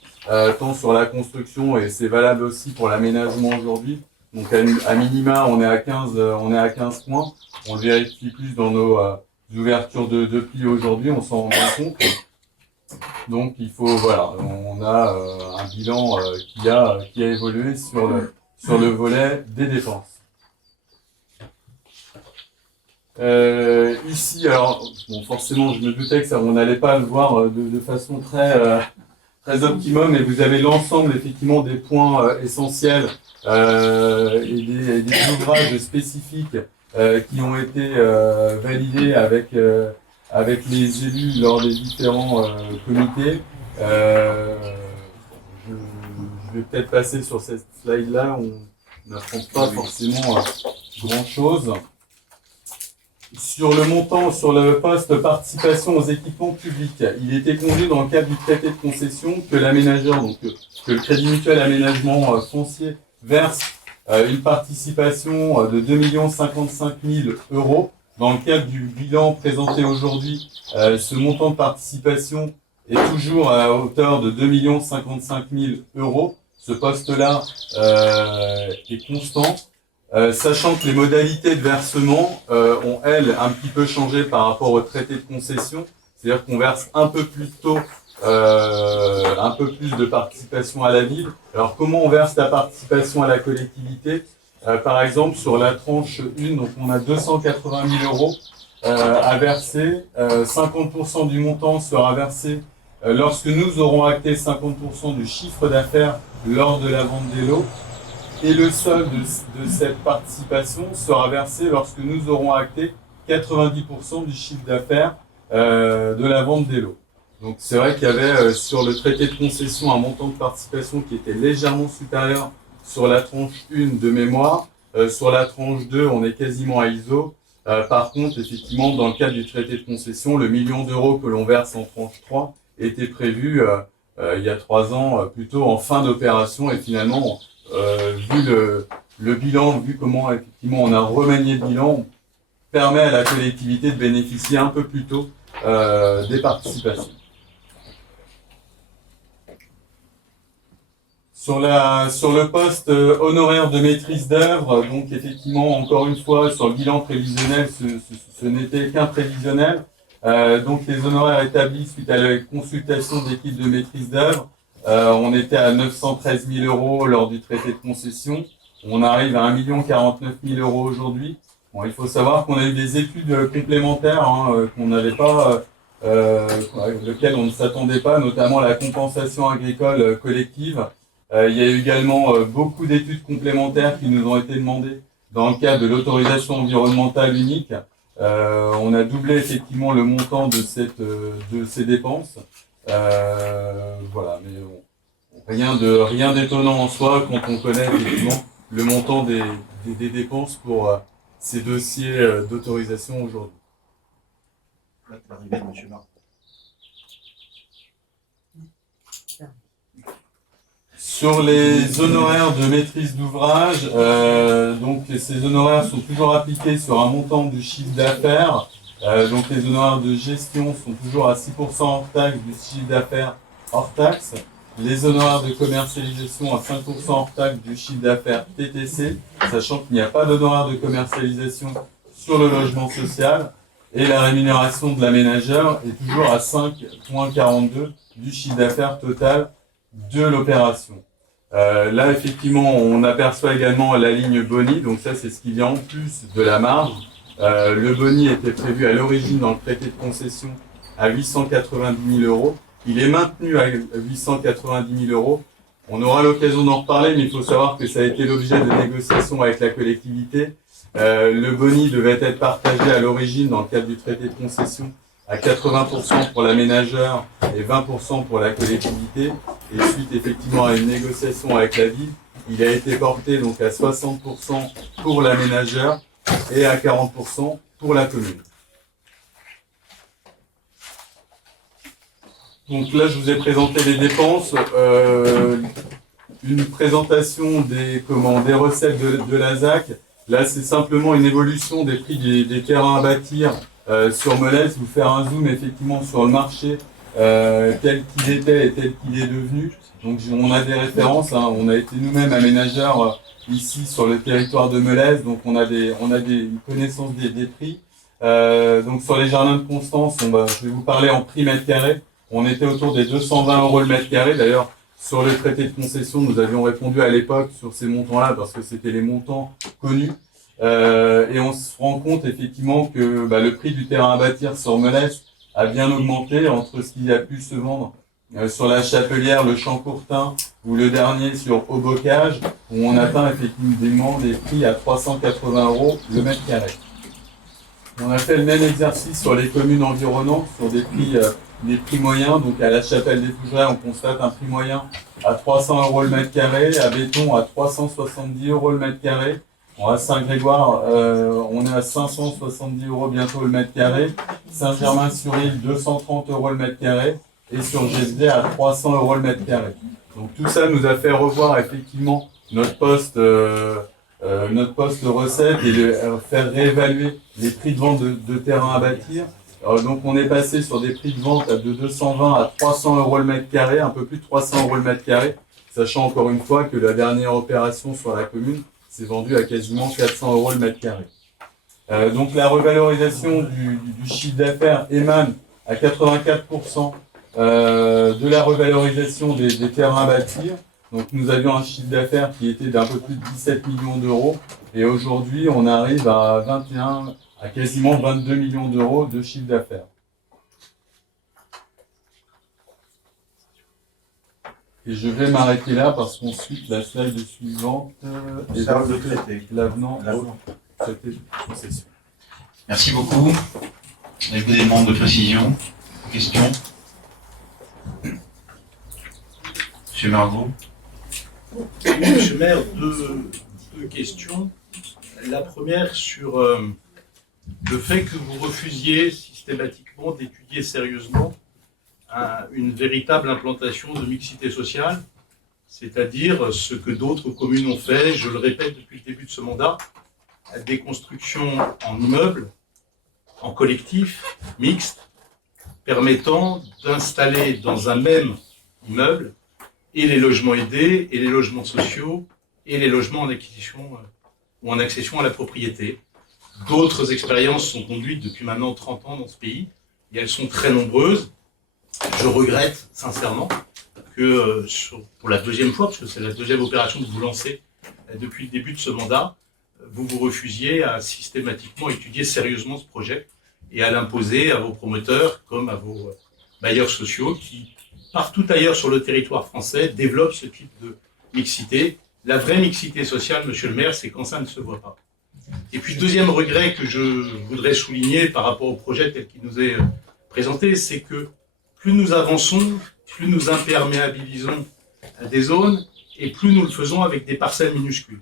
tant sur la construction, et c'est valable aussi pour l'aménagement aujourd'hui. Donc à minima, on est à 15 points. On le vérifie plus dans nos ouvertures de prix aujourd'hui, on s'en rend bien compte. Donc il faut, voilà, on a un bilan qui a évolué sur le volet des dépenses. Ici, alors bon, forcément, je me doutais que on n'allait pas le voir de façon très optimum, mais vous avez l'ensemble effectivement des points essentiels. Et des ouvrages spécifiques qui ont été validés avec les élus lors des différents comités. Je vais peut-être passer sur cette slide-là, on n'apprend pas forcément grand-chose. Sur le montant, sur le poste participation aux équipements publics, il était convenu dans le cadre du traité de concession que l'aménageur, donc que le Crédit Mutuel Aménagement Foncier verse une participation de 2 055 000 €. Dans le cadre du bilan présenté aujourd'hui, ce montant de participation est toujours à hauteur de 2 055 000 €. Ce poste-là est constant, sachant que les modalités de versement ont, elles, un petit peu changé par rapport au traité de concession. C'est-à-dire qu'on verse un peu plus tôt un peu plus de participation à la ville. Alors comment on verse la participation à la collectivité? Par exemple, sur la tranche 1, donc on a 280 000 € à verser. 50% du montant sera versé lorsque nous aurons acté 50% du chiffre d'affaires lors de la vente des lots. Et le solde de cette participation sera versé lorsque nous aurons acté 90% du chiffre d'affaires de la vente des lots. Donc c'est vrai qu'il y avait sur le traité de concession un montant de participation qui était légèrement supérieur sur la tranche 1 de mémoire. Sur la tranche 2, on est quasiment à ISO. Par contre, effectivement, dans le cadre du traité de concession, le million d'euros que l'on verse en tranche 3 était prévu il y a 3 ans, plutôt en fin d'opération. Et finalement, vu le bilan, vu comment effectivement on a remanié le bilan, on permet à la collectivité de bénéficier un peu plus tôt des participations. Sur le poste honoraire de maîtrise d'œuvre, donc effectivement, encore une fois, sur le bilan prévisionnel, ce n'était qu'un prévisionnel. Donc les honoraires établis suite à la consultation d'équipe de maîtrise d'œuvre, on était à 913 000 € lors du traité de concession. On arrive à 1 049 000 euros aujourd'hui. Bon, il faut savoir qu'on a eu des études complémentaires qu'on n'avait pas, lesquelles on ne s'attendait pas, notamment la compensation agricole collective. Il y a eu également beaucoup d'études complémentaires qui nous ont été demandées dans le cadre de l'autorisation environnementale unique. On a doublé effectivement le montant de ces dépenses. Voilà, mais rien d'étonnant en soi quand on connaît effectivement le montant des dépenses pour ces dossiers d'autorisation aujourd'hui. L'arrivée de M. Marc. Sur les honoraires de maîtrise d'ouvrage, donc ces honoraires sont toujours appliqués sur un montant du chiffre d'affaires. Donc les honoraires de gestion sont toujours à 6% hors taxe du chiffre d'affaires hors taxe. Les honoraires de commercialisation à 5% hors taxe du chiffre d'affaires TTC, sachant qu'il n'y a pas d'honoraires de commercialisation sur le logement social. Et la rémunération de la ménagère est toujours à 5,42 du chiffre d'affaires total de l'opération. Là, effectivement, on aperçoit également la ligne boni, donc ça, c'est ce qui vient en plus de la marge. Le boni était prévu à l'origine dans le traité de concession à 890 000 euros. Il est maintenu à 890 000 euros. On aura l'occasion d'en reparler, mais il faut savoir que ça a été l'objet de négociations avec la collectivité. Le boni devait être partagé à l'origine dans le cadre du traité de concession à 80% pour la ménageur et 20% pour la collectivité. Et suite effectivement à une négociation avec la ville, il a été porté donc à 60% pour la ménageur et à 40% pour la commune. Donc là, je vous ai présenté les dépenses, une présentation des recettes de la ZAC. Là, c'est simplement une évolution des prix des terrains à bâtir sur Melez, vous faire un zoom effectivement sur le marché tel qu'il était et tel qu'il est devenu. Donc on a des références, on a été nous-mêmes aménageurs ici sur le territoire de Melez, donc on a une connaissance des prix. Donc sur les jardins de Constance, je vais vous parler en prix mètre carré. On était autour des 220 euros le mètre carré. D'ailleurs, sur le traité de concession, nous avions répondu à l'époque sur ces montants-là parce que c'était les montants connus. Et on se rend compte effectivement que le prix du terrain à bâtir sur Melez a bien augmenté entre ce qui a pu se vendre sur la Chapelière, le Champ-Courtin ou le dernier sur Haut-Bocage, où on atteint effectivement des prix à 380 euros le mètre carré. On a fait le même exercice sur les communes environnantes, sur des prix moyens. Donc à la Chapelle-des-Fougerets, on constate un prix moyen à 300 euros le mètre carré, à Béton à 370 euros le mètre carré. À Saint-Grégoire, on est à 570 euros bientôt le mètre carré. Saint-Germain-sur-Île, 230 euros le mètre carré. Et sur GSD à 300 euros le mètre carré. Donc tout ça nous a fait revoir effectivement notre poste recette et faire réévaluer les prix de vente de terrain à bâtir. Donc on est passé sur des prix de vente de 220 à 300 euros le mètre carré, un peu plus de 300 euros le mètre carré, sachant encore une fois que la dernière opération sur la commune s'est vendue à quasiment 400 euros le mètre carré. Donc la revalorisation du chiffre d'affaires émane à 84% de la revalorisation des terrains à bâtir. Donc nous avions un chiffre d'affaires qui était d'un peu plus de 17 millions d'euros et aujourd'hui on arrive à quasiment 22 millions d'euros de chiffre d'affaires. Et je vais m'arrêter là parce qu'ensuite la slide suivante est Serve de traité. l'avenant au traité de concession. Merci beaucoup. Avez-vous des demandes de précision? Questions? Monsieur Margot. Monsieur le maire, deux questions. La première sur le fait que vous refusiez systématiquement d'étudier sérieusement une véritable implantation de mixité sociale, c'est-à-dire ce que d'autres communes ont fait, je le répète depuis le début de ce mandat, des constructions en immeubles, en collectif, mixtes, permettant d'installer dans un même immeuble et les logements aidés, et les logements sociaux, et les logements en acquisition ou en accession à la propriété. D'autres expériences sont conduites depuis maintenant 30 ans dans ce pays, et elles sont très nombreuses. Je regrette sincèrement que pour la deuxième fois, parce que c'est la deuxième opération que vous lancez depuis le début de ce mandat, vous vous refusiez à systématiquement étudier sérieusement ce projet et à l'imposer à vos promoteurs comme à vos bailleurs sociaux qui, partout ailleurs sur le territoire français, développent ce type de mixité. La vraie mixité sociale, monsieur le maire, c'est quand ça ne se voit pas. Et puis, deuxième regret que je voudrais souligner par rapport au projet tel qu'il nous est présenté, c'est que plus nous avançons, plus nous imperméabilisons des zones et plus nous le faisons avec des parcelles minuscules.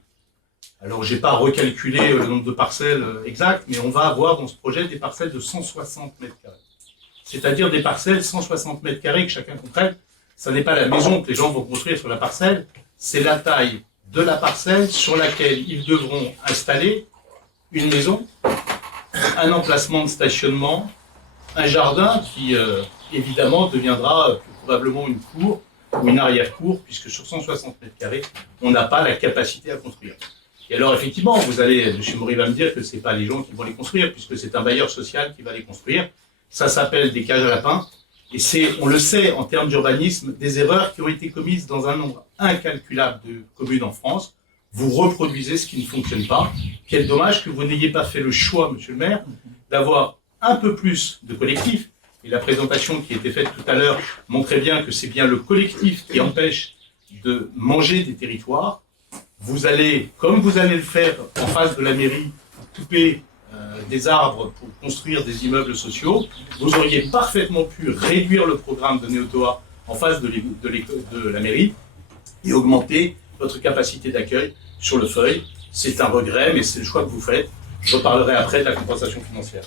Alors, je n'ai pas recalculé le nombre de parcelles exact, mais on va avoir dans ce projet des parcelles de 160 mètres carrés. C'est-à-dire des parcelles 160 mètres carrés, que chacun comprenne. Ça n'est pas la maison que les gens vont construire sur la parcelle, c'est la taille de la parcelle sur laquelle ils devront installer une maison, un emplacement de stationnement, un jardin qui, évidemment, deviendra plus probablement une cour ou une arrière-cour, puisque sur 160 mètres carrés, on n'a pas la capacité à construire. Et alors, effectivement, M. Maury va me dire que ce n'est pas les gens qui vont les construire, puisque c'est un bailleur social qui va les construire. Ça s'appelle des cages à lapins. Et c'est, on le sait, en termes d'urbanisme, des erreurs qui ont été commises dans un nombre incalculable de communes en France. Vous reproduisez ce qui ne fonctionne pas. Quel dommage que vous n'ayez pas fait le choix, monsieur le maire, d'avoir un peu plus de collectifs. Et la présentation qui a été faite tout à l'heure montrait bien que c'est bien le collectif qui empêche de manger des territoires. Vous allez, comme vous allez le faire en face de la mairie, couper des arbres pour construire des immeubles sociaux, vous auriez parfaitement pu réduire le programme de Néotoa en face de la mairie et augmenter votre capacité d'accueil sur le feuille. C'est un regret, mais c'est le choix que vous faites. Je reparlerai après de la compensation financière.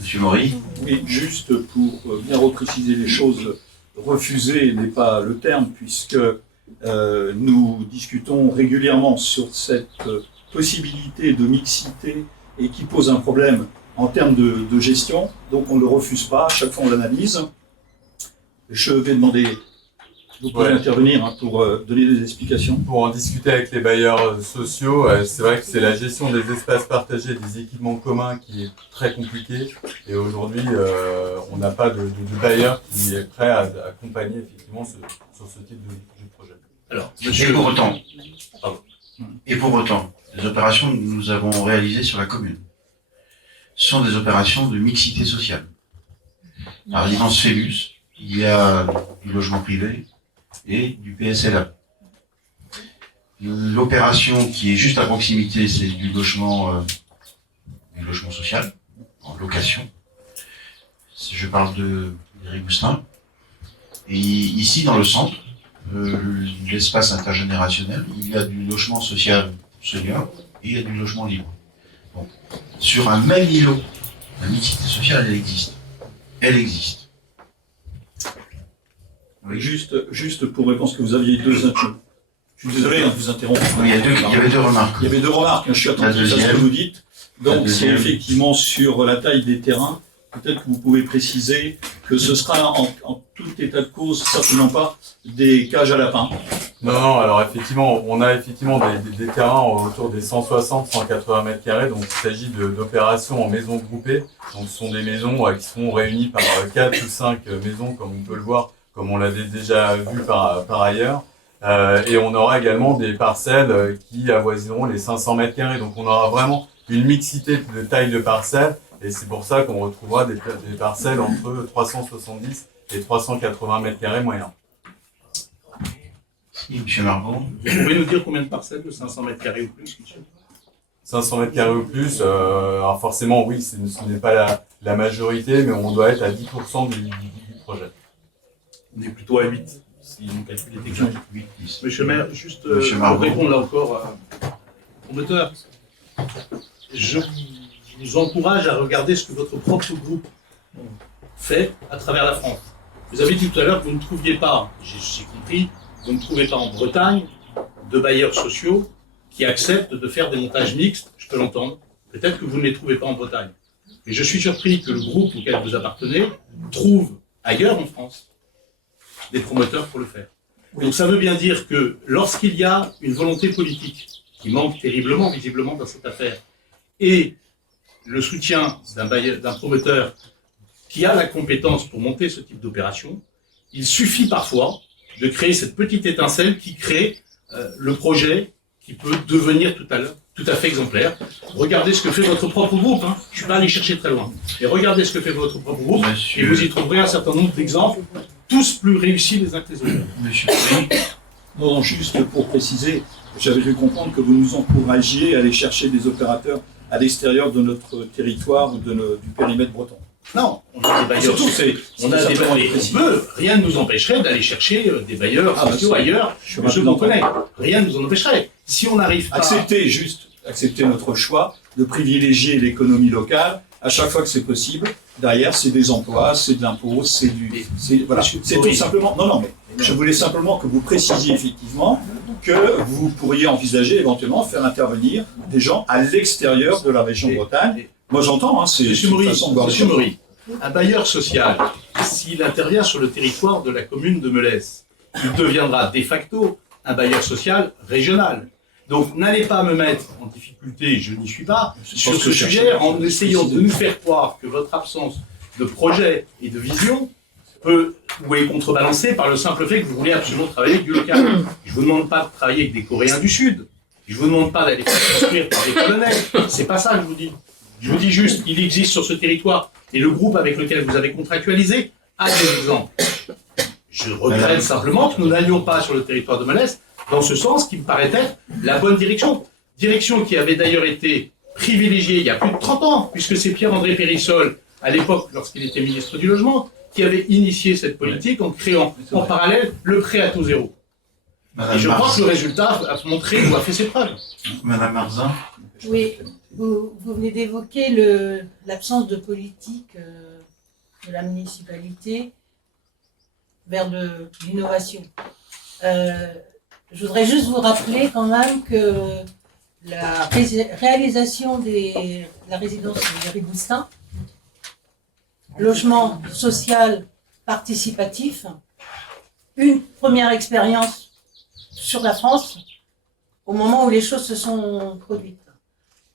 Monsieur Maury. Oui, juste pour bien repréciser les choses, refuser n'est pas le terme, puisque nous discutons régulièrement sur cette possibilité de mixité et qui pose un problème en termes de gestion. Donc on ne le refuse pas, à chaque fois on l'analyse. Je vais demander, vous pouvez intervenir pour donner des explications. Pour en discuter avec les bailleurs sociaux, c'est vrai que c'est la gestion des espaces partagés, des équipements communs qui est très compliquée. Et aujourd'hui, on n'a pas de bailleur qui est prêt à accompagner effectivement sur ce type de projet. Alors, Et pour autant, les opérations que nous avons réalisées sur la commune sont des opérations de mixité sociale. La résidence Phébus, il y a du logement privé et du PSLA. L'opération qui est juste à proximité, c'est du logement social, en location. Je parle de Rigoustin. Et ici, dans le centre, l'espace intergénérationnel, il y a du logement social senior et il y a du logement libre. Donc, sur un même îlot, la mixité sociale, elle existe. Elle existe. Oui. Juste pour répondre, parce que vous aviez deux inputs. Je suis désolé de vous interrompre. Oui, il y avait deux remarques. Il y avait deux remarques, je suis attentif à ce que vous dites. Donc c'est effectivement sur la taille des terrains. Peut-être que vous pouvez préciser que ce sera en tout état de cause certainement pas des cages à lapins. Non, alors effectivement, on a effectivement des terrains autour des 160-180 mètres carrés, donc il s'agit d'opérations en maisons groupées. Donc ce sont des maisons qui sont réunies par 4 ou 5 maisons, comme on peut le voir, comme on l'avait déjà vu par ailleurs. Et on aura également des parcelles qui avoisineront les 500 mètres carrés. Donc on aura vraiment une mixité de taille de parcelles. Et c'est pour ça qu'on retrouvera des parcelles entre 370 et 380 mètres carrés moyens. Si, monsieur Margot. Vous pouvez nous dire combien de parcelles de 500 mètres carrés ou plus, monsieur? 500 mètres carrés ou plus, alors forcément oui, ce n'est pas la majorité, mais on doit être à 10% du projet. On est plutôt à 8, si mon calcul est exact. 8, 10. Monsieur le maire, juste Monsieur pour Margot. répondre là encore au promoteur, je vous encourage à regarder ce que votre propre groupe fait à travers la France. Vous avez dit tout à l'heure que vous ne trouviez pas, j'ai compris, vous ne trouvez pas en Bretagne de bailleurs sociaux qui acceptent de faire des montages mixtes, je peux l'entendre. Peut-être que vous ne les trouvez pas en Bretagne. Mais je suis surpris que le groupe auquel vous appartenez trouve ailleurs en France des promoteurs pour le faire. Donc ça veut bien dire que lorsqu'il y a une volonté politique qui manque terriblement, visiblement, dans cette affaire, et le soutien d'un promoteur qui a la compétence pour monter ce type d'opération, il suffit parfois de créer cette petite étincelle qui crée le projet qui peut devenir tout à fait exemplaire. Regardez ce que fait votre propre groupe, hein. Je ne suis pas allé chercher très loin. Mais regardez ce que fait votre propre groupe, et vous y trouverez un certain nombre d'exemples, tous plus réussis les uns que les autres. Monsieur Non, juste pour préciser, j'avais dû comprendre que vous nous encouragiez à aller chercher des opérateurs à l'extérieur de notre territoire ou du périmètre breton. Non, on a des bailleurs sociaux. On a des bailleurs. Rien ne nous empêcherait d'aller chercher des bailleurs sociaux ailleurs. Je vous connais. Rien ne nous en empêcherait. Si on n'arrive pas. Accepter notre choix de privilégier l'économie locale à chaque fois que c'est possible. Derrière, c'est des emplois, c'est de l'impôt, c'est tout simplement. Non, mais je voulais simplement que vous précisiez effectivement que vous pourriez envisager éventuellement faire intervenir des gens à l'extérieur de la région Bretagne. Moi, j'entends, hein, c'est Monsieur une façon de voir les Monsieur choses. Maury, un bailleur social, s'il intervient sur le territoire de la commune de Melès, il deviendra de facto un bailleur social régional. Donc, n'allez pas me mettre en difficulté, je n'y suis pas, sur ce sujet, en essayant de nous faire croire que votre absence de projet et de vision peut ou est contrebalancée par le simple fait que vous voulez absolument travailler avec du local. Je ne vous demande pas de travailler avec des Coréens du Sud. Je ne vous demande pas d'aller faire construire par des colonels. C'est pas ça que je vous dis. Je vous dis juste, il existe sur ce territoire, et le groupe avec lequel vous avez contractualisé a des exemples. Je regrette simplement que nous n'allions pas sur le territoire de Melès dans ce sens qui me paraît être la bonne direction. Direction qui avait d'ailleurs été privilégiée il y a plus de 30 ans, puisque c'est Pierre-André Périssol, à l'époque, lorsqu'il était ministre du Logement, qui avait initié cette politique en créant en parallèle le prêt à taux zéro. Et je crois que le résultat a montré ou a fait ses preuves. Madame Marzin. Oui, vous venez d'évoquer l'absence de politique de la municipalité vers de l'innovation. Je voudrais juste vous rappeler quand même que la réalisation de la résidence de Rigoustin, logement social participatif, une première expérience sur la France au moment où les choses se sont produites.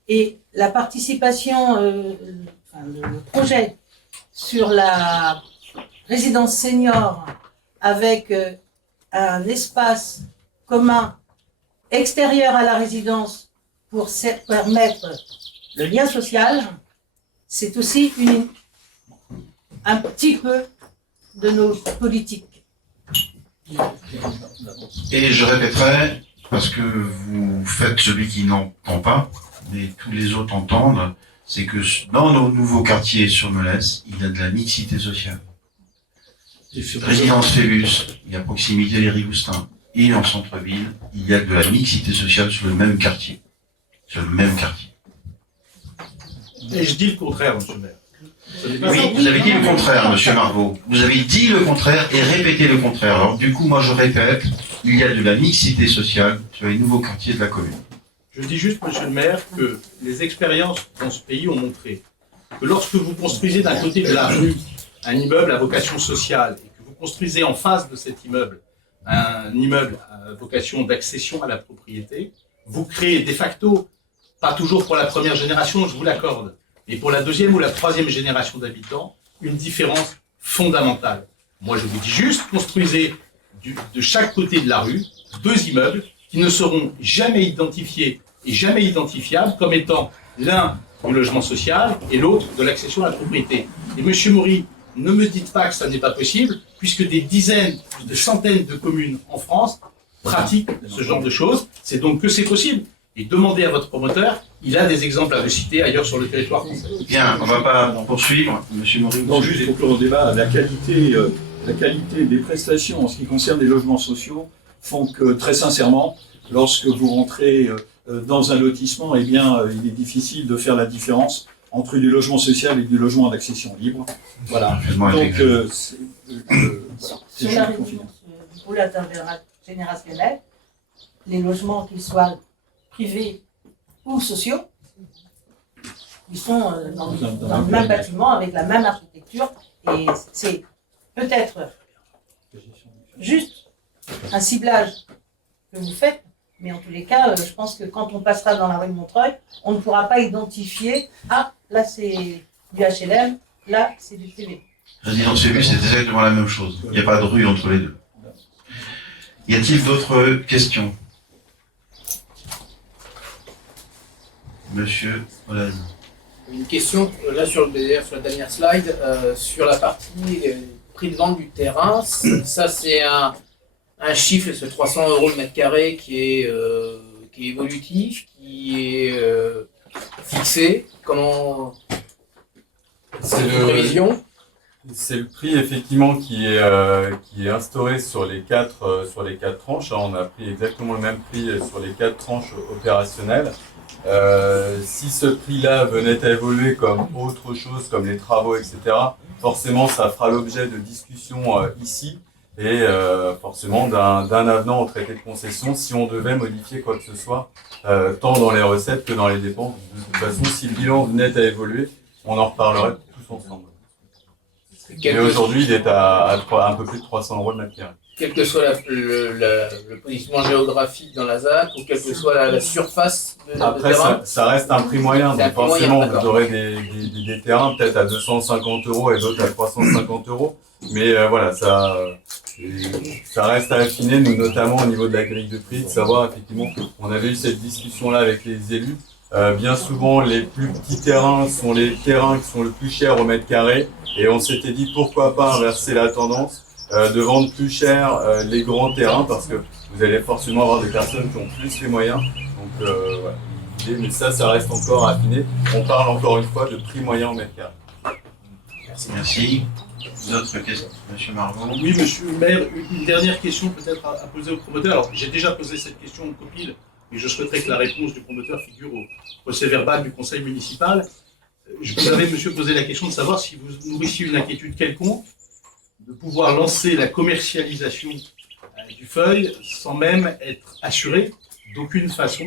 Et la participation, le projet sur la résidence senior avec un espace commun extérieur à la résidence pour permettre le lien social, c'est aussi un petit peu de nos politiques. Et je répéterai, parce que vous faites celui qui n'entend pas, mais tous les autres entendent, c'est que dans nos nouveaux quartiers sur Melès, il y a de la mixité sociale. Résidence Phébus, il y a proximité les Rigoustins, et en centre-ville, il y a de la mixité sociale sur le même quartier. Sur le même quartier. Et je dis le contraire, monsieur le maire. Oui, vous avez dit le contraire, monsieur Marvaux. Vous avez dit le contraire et répété le contraire. Alors, du coup, moi, je répète, il y a de la mixité sociale sur les nouveaux quartiers de la commune. Je dis juste, monsieur le maire, que les expériences dans ce pays ont montré que lorsque vous construisez d'un côté de la rue un immeuble à vocation sociale et que vous construisez en face de cet immeuble un immeuble à vocation d'accession à la propriété, vous créez de facto, pas toujours pour la première génération, je vous l'accorde, mais pour la deuxième ou la troisième génération d'habitants, une différence fondamentale. Moi, je vous dis juste, construisez de chaque côté de la rue 2 immeubles qui ne seront jamais identifiés et jamais identifiables comme étant l'un du logement social et l'autre de l'accession à la propriété. Et monsieur Maury, ne me dites pas que ça n'est pas possible, puisque des dizaines, de centaines de communes en France pratiquent ce genre de choses. C'est donc que c'est possible. Et demandez à votre promoteur, il a des exemples à vous citer ailleurs sur le territoire français. Bien, on ne va pas poursuivre, monsieur Maury. Non, juste pour clore le débat, la qualité des prestations en ce qui concerne les logements sociaux font que, très sincèrement, lorsque vous rentrez dans un lotissement, eh bien, il est difficile de faire la différence entre du logement social et du logement d'accession libre. Voilà. Donc, Sur la résidence du pôle intergénérationnel, les logements, qu'ils soient privés ou sociaux, ils sont dans le même bâtiment avec la même architecture, et c'est peut-être juste un ciblage que vous faites, mais en tous les cas, je pense que quand on passera dans la rue de Montreuil, on ne pourra pas identifier « Ah, là c'est du HLM, là c'est du TV ». Résidence Phébus, c'est exactement la même chose. Il n'y a pas de rue entre les deux. Y a-t-il d'autres questions? Monsieur Olaz. Une question, là sur le BDR, sur la dernière slide, sur la partie prix de vente du terrain. Ça, c'est un chiffre, ce 300 € le mètre carré qui est évolutif, qui est fixé. Comment. C'est une prévision. C'est le prix effectivement qui est instauré sur les quatre tranches. On a pris exactement le même prix sur les 4 tranches opérationnelles. Si ce prix-là venait à évoluer comme autre chose, comme les travaux, etc., forcément ça fera l'objet de discussions ici et forcément d'un avenant au traité de concession si on devait modifier quoi que ce soit, tant dans les recettes que dans les dépenses. De toute façon, si le bilan venait à évoluer, on en reparlerait tous ensemble. Mais aujourd'hui, il est à un peu plus de 300 € le mètre carré. Quel que soit le positionnement géographique dans la ZAC, ou quelle que soit la surface de Après, terrain. ça reste un prix moyen. C'est un Donc prix forcément, moyen, vous d'accord. aurez des terrains peut-être à 250 € et d'autres à 350 €. Mais voilà, ça reste à affiner, nous notamment au niveau de la grille de prix, de savoir effectivement, on avait eu cette discussion-là avec les élus. Bien souvent, les plus petits terrains sont les terrains qui sont le plus chers au mètre carré. Et on s'était dit pourquoi pas inverser la tendance, de vendre plus cher les grands terrains, parce que vous allez forcément avoir des personnes qui ont plus les moyens. Donc voilà. Mais ça reste encore à affiner. On parle encore une fois de prix moyen au mètre carré. Merci. D'autres questions, Monsieur Margot? Oui, monsieur le maire, une dernière question peut-être à poser au promoteur. Alors, j'ai déjà posé cette question au COPIL, mais je souhaiterais que la réponse du promoteur figure au procès-verbal du conseil municipal. Je vous avais, monsieur, posé la question de savoir si vous nourrissiez une inquiétude quelconque de pouvoir lancer la commercialisation du feuille sans même être assuré d'aucune façon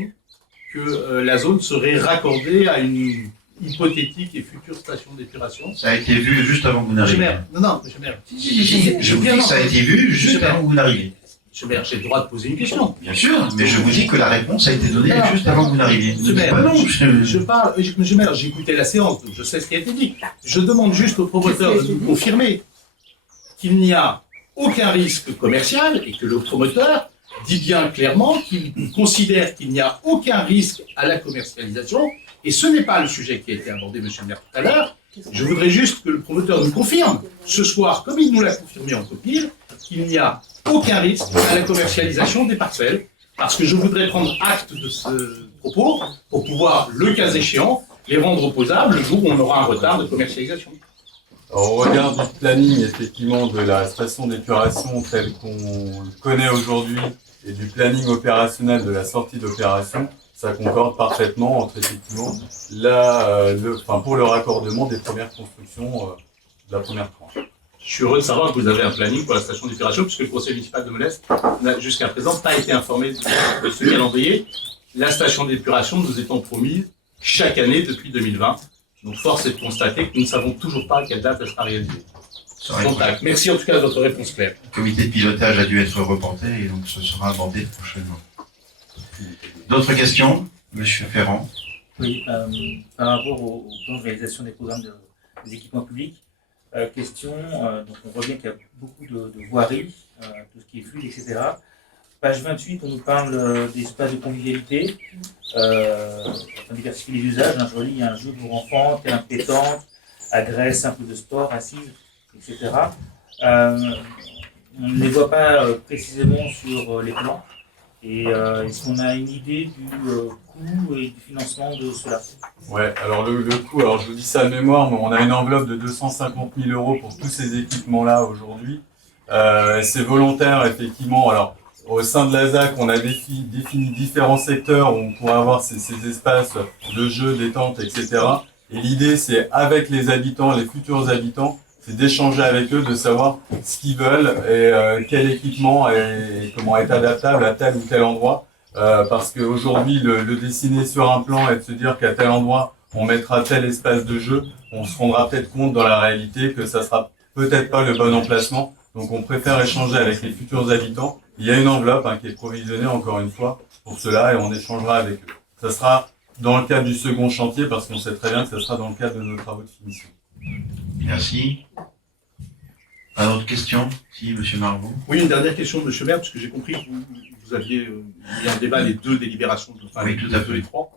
que la zone serait raccordée à une hypothétique et future station d'épuration. Ça a été vu juste avant que vous Monsieur n'arriviez. le maire, non, monsieur le maire. Si, je vous dis que ça a été vu juste avant que vous n'arriviez. Monsieur le maire, j'ai le droit de poser une question. Bien sûr, mais je vous dis que la réponse a été donnée juste avant que vous n'arriviez. Monsieur le maire, Ah non, je parle, monsieur le maire, j'ai écouté la séance, donc je sais ce qui a été dit. Je demande juste au promoteur de nous confirmer qu'il n'y a aucun risque commercial et que le promoteur dit bien clairement qu'il considère qu'il n'y a aucun risque à la commercialisation. Et ce n'est pas le sujet qui a été abordé, monsieur le maire, tout à l'heure. Je voudrais juste que le promoteur nous confirme ce soir, comme il nous l'a confirmé en copie, qu'il n'y a aucun risque à la commercialisation des parcelles, parce que je voudrais prendre acte de ce propos pour pouvoir, le cas échéant, les rendre opposables le jour où on aura un retard de commercialisation. Alors, au regard du planning effectivement de la station d'épuration tel qu'on le connaît aujourd'hui et du planning opérationnel de la sortie d'opération, ça concorde parfaitement entre effectivement pour le raccordement des premières constructions de la première tranche. Je suis heureux de savoir que vous avez un planning pour la station d'épuration, puisque le conseil municipal de Molesme n'a jusqu'à présent pas été informé de ce calendrier. La station d'épuration nous étant promise chaque année depuis 2020. Donc force est de constater que nous ne savons toujours pas à quelle date elle sera réalisée. Contact. Merci en tout cas de votre réponse claire. Le comité de pilotage a dû être reporté et donc ce sera abordé prochainement. D'autres questions, Monsieur Ferrand? Oui, par rapport au plan de réalisation des programmes des équipements publics, question, donc on voit bien qu'il y a beaucoup de voiries, tout ce qui est fluide, etc. Page 28, on nous parle des espaces de convivialité, afin de diversifier les usages. Je relis, il y a un jeu pour enfants, terrain de pétanque, agrès, simple de sport, assise, etc. On ne les voit pas précisément sur les plans. Et est-ce qu'on a une idée du coût et du financement de cela? Ouais, alors le coût, alors je vous dis ça de mémoire, mais on a une enveloppe de 250 000 € pour tous ces équipements-là aujourd'hui. C'est volontaire, effectivement. Alors, au sein de la ZAC, on a défini différents secteurs où on pourrait avoir ces espaces de jeux, détente, etc. Et l'idée, c'est avec les habitants, les futurs habitants, c'est d'échanger avec eux, de savoir ce qu'ils veulent et quel équipement et comment est adaptable à tel ou tel endroit. Parce qu'aujourd'hui, le dessiner sur un plan et de se dire qu'à tel endroit, on mettra tel espace de jeu, on se rendra peut-être compte dans la réalité que ça sera peut-être pas le bon emplacement. Donc on préfère échanger avec les futurs habitants. Il y a une enveloppe qui est provisionnée encore une fois pour cela et on échangera avec eux. Ça sera dans le cadre du second chantier parce qu'on sait très bien que ça sera dans le cadre de nos travaux de finition. Merci. Pas d'autres questions? Si, Monsieur Margot. Oui, une dernière question, Monsieur le maire, parce que j'ai compris que vous aviez mis en débat les deux délibérations, enfin Oui, tout à les deux fait. et trois.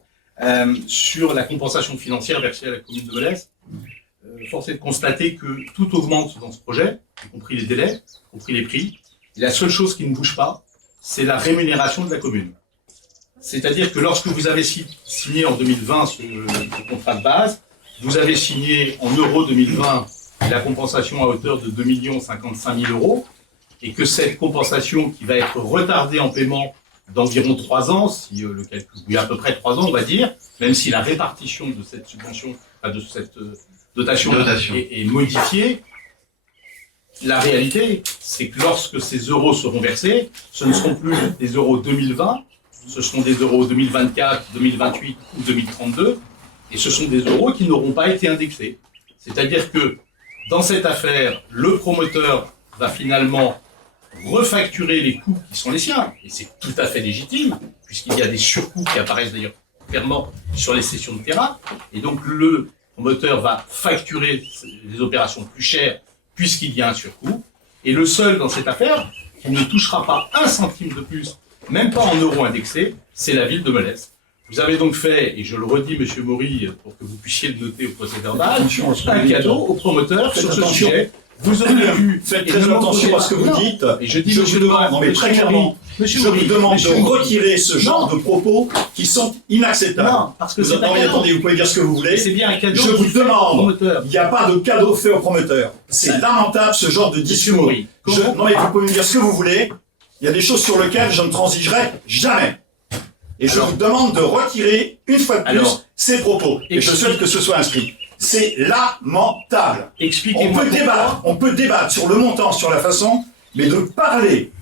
Sur la compensation financière versée à la commune de Velès, force est de constater que tout augmente dans ce projet, y compris les délais, y compris les prix. Et la seule chose qui ne bouge pas, c'est la rémunération de la commune. C'est-à-dire que lorsque vous avez signé en 2020 ce contrat de base, vous avez signé en euros 2020 la compensation à hauteur de 2 055 000 euros, et que cette compensation qui va être retardée en paiement d'environ 3 ans, si le calcul, oui, à peu près 3 ans on va dire, même si la répartition de cette subvention, enfin de cette dotation. Est modifiée, la réalité, c'est que lorsque ces euros seront versés, ce ne seront plus des euros 2020, ce seront des euros 2024, 2028 ou 2032, et ce sont des euros qui n'auront pas été indexés. C'est-à-dire que dans cette affaire, le promoteur va finalement refacturer les coûts qui sont les siens, et c'est tout à fait légitime, puisqu'il y a des surcoûts qui apparaissent d'ailleurs clairement sur les cessions de terrain, et donc le promoteur va facturer les opérations plus chères puisqu'il y a un surcoût, et le seul dans cette affaire qui ne touchera pas un centime de plus, même pas en euros indexés, c'est la ville de Velès. Vous avez donc fait, et je le redis, Monsieur Maury, pour que vous puissiez le noter au procès-verbal, un cadeau au promoteur sur ce sujet. Vous auriez pu... Faites très attention à ce que vous dites. Et je dis, je vous demande, non mais très clairement, je vous demande de retirer ce genre de propos qui sont inacceptables. Non, parce que c'est un cadeau. Attendez, vous pouvez dire ce que vous voulez. C'est bien un cadeau. Je vous demande, il il n'y a pas de cadeau fait au promoteur. C'est lamentable ce genre de discours. Non mais vous pouvez me dire ce que vous voulez. Il y a des choses sur lesquelles je ne transigerai jamais. Et je vous demande de retirer une fois de plus ces propos. Et je souhaite que ce soit inscrit. C'est lamentable. Expliquez-moi. On peut débattre sur le montant, sur la façon, mais de parler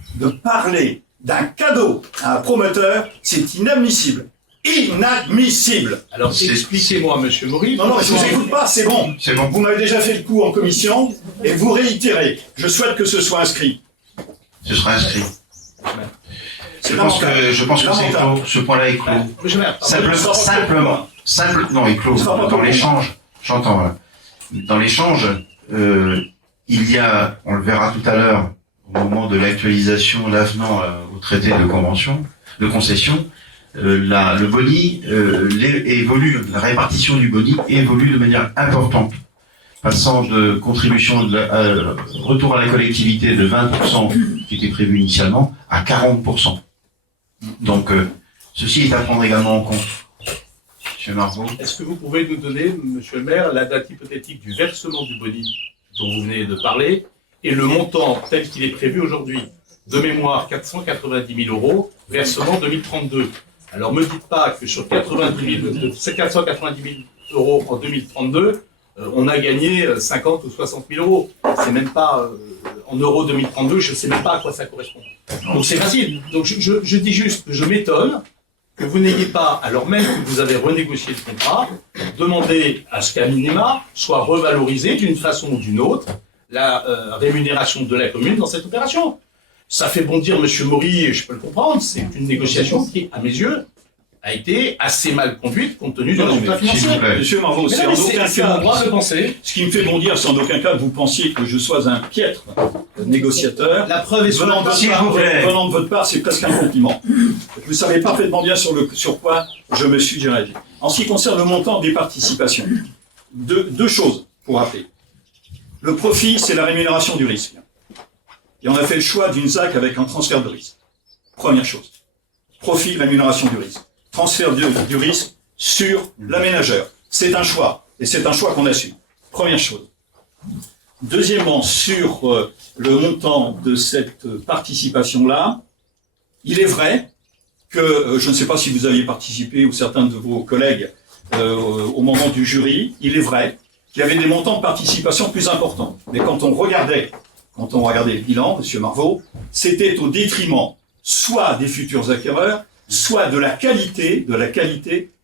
d'un cadeau à un promoteur, c'est inadmissible. Inadmissible. Alors expliquez-moi, Monsieur Maury. Non, je vous écoute pas, c'est bon. C'est bon. Vous m'avez déjà fait le coup en commission et vous réitérez. Je souhaite que ce soit inscrit. Ce sera inscrit. Je pense que c'est clos. Ce point-là est clos. Simplement, est clos. Dans l'échange, j'entends. Voilà. Dans l'échange, il y a, on le verra tout à l'heure, au moment de l'actualisation, l'avenant au traité de convention, de concession, le boni évolue, la répartition du boni évolue de manière importante, passant de contribution retour à la collectivité de 20% qui était prévu initialement à 40%. Donc, ceci est à prendre également en compte. Monsieur Margot. Est-ce que vous pouvez nous donner, Monsieur le maire, la date hypothétique du versement du boni dont vous venez de parler et le montant tel qu'il est prévu aujourd'hui? De mémoire, 490 000 euros, versement 2032. Alors, me dites pas que sur 490 000 euros en 2032, on a gagné 50 ou 60 000 euros. C'est même pas en euros 2032, je ne sais même pas à quoi ça correspond. Donc c'est facile. Donc je dis juste que je m'étonne que vous n'ayez pas, alors même que vous avez renégocié le contrat, demandé à ce qu'à minima soit revalorisé d'une façon ou d'une autre la rémunération de la commune dans cette opération. Ça fait bondir Monsieur Maury, et je peux le comprendre, c'est une négociation qui, à mes yeux, a été assez mal conduite compte tenu du résultat financier. Monsieur Marvaux, c'est en aucun cas droit de penser. Ce qui me fait bondir, c'est en aucun cas que vous pensiez que je sois un piètre négociateur. La preuve est sur la venant de votre part, c'est presque un compliment. Vous savez parfaitement bien sur quoi je me suis dirigé. En ce qui concerne le montant des participations, deux choses pour rappeler. Le profit, c'est la rémunération du risque. Et on a fait le choix d'une ZAC avec un transfert de risque. Première chose. Profit, rémunération du risque. Transfert du risque sur l'aménageur. C'est un choix, et c'est un choix qu'on assume. Première chose. Deuxièmement, sur le montant de cette participation-là, il est vrai que, je ne sais pas si vous aviez participé ou certains de vos collègues au moment du jury, il est vrai qu'il y avait des montants de participation plus importants. Mais quand on regardait le bilan, M. Marvaux, c'était au détriment soit des futurs acquéreurs, soit de la qualité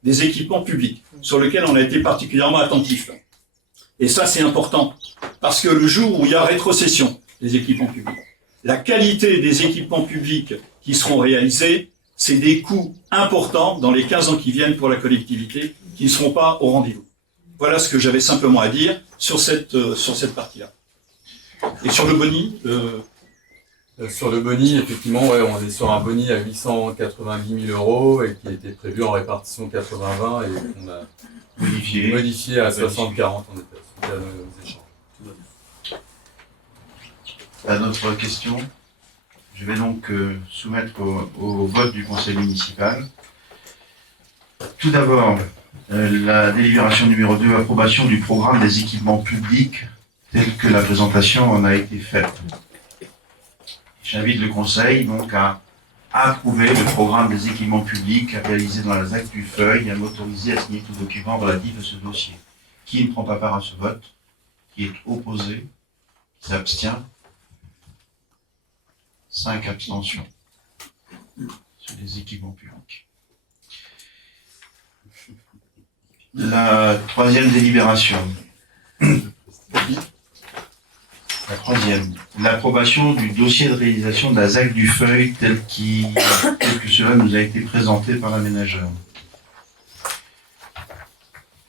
des équipements publics, sur lesquels on a été particulièrement attentif. Et ça, c'est important, parce que le jour où il y a rétrocession des équipements publics, la qualité des équipements publics qui seront réalisés, c'est des coûts importants dans les 15 ans qui viennent pour la collectivité, qui ne seront pas au rendez-vous. Voilà ce que j'avais simplement à dire sur cette partie-là. Et sur le boni, Sur le boni, effectivement, ouais, on est sur un boni à 890 000 euros et qui était prévu en répartition 80-20 et qu'on a modifié à 60-40 en effet, suite à nos échanges. À notre question, je vais donc soumettre au vote du conseil municipal. Tout d'abord, la délibération numéro 2, approbation du programme des équipements publics tel que la présentation en a été faite. J'invite le conseil donc à approuver le programme des équipements publics réalisé dans la ZAC du Feuil et à m'autoriser à signer tout document relatif à ce dossier. Qui ne prend pas part à ce vote? Qui est opposé? Qui s'abstient? 5 abstentions sur les équipements publics. La troisième délibération. La troisième, l'approbation du dossier de réalisation de la ZAC du Feuil tel que cela nous a été présenté par l'aménageur.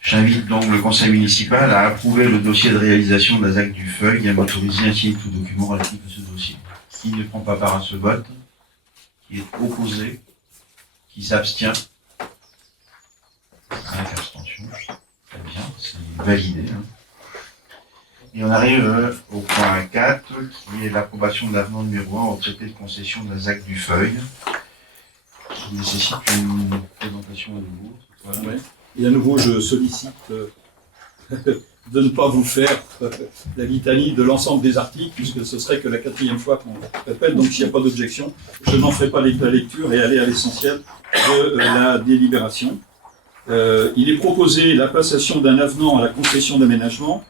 J'invite donc le conseil municipal à approuver le dossier de réalisation de la ZAC du Feuil et à m'autoriser à signer tout document relatif à ce dossier. Qui ne prend pas part à ce vote? Qui est opposé? Qui s'abstient? 5 abstentions. Très bien, c'est validé. Et on arrive au point 4, qui est l'approbation de l'avenant numéro 1 au traité de concession de la ZAC du Feuil, qui nécessite une présentation à nouveau. Voilà. Ouais. Et à nouveau, je sollicite de ne pas vous faire la litanie de l'ensemble des articles, puisque ce serait que la 4e fois qu'on répète. Donc, s'il n'y a pas d'objection, je n'en ferai pas la lecture et aller à l'essentiel de la délibération. Il est proposé la passation d'un avenant à la concession d'aménagement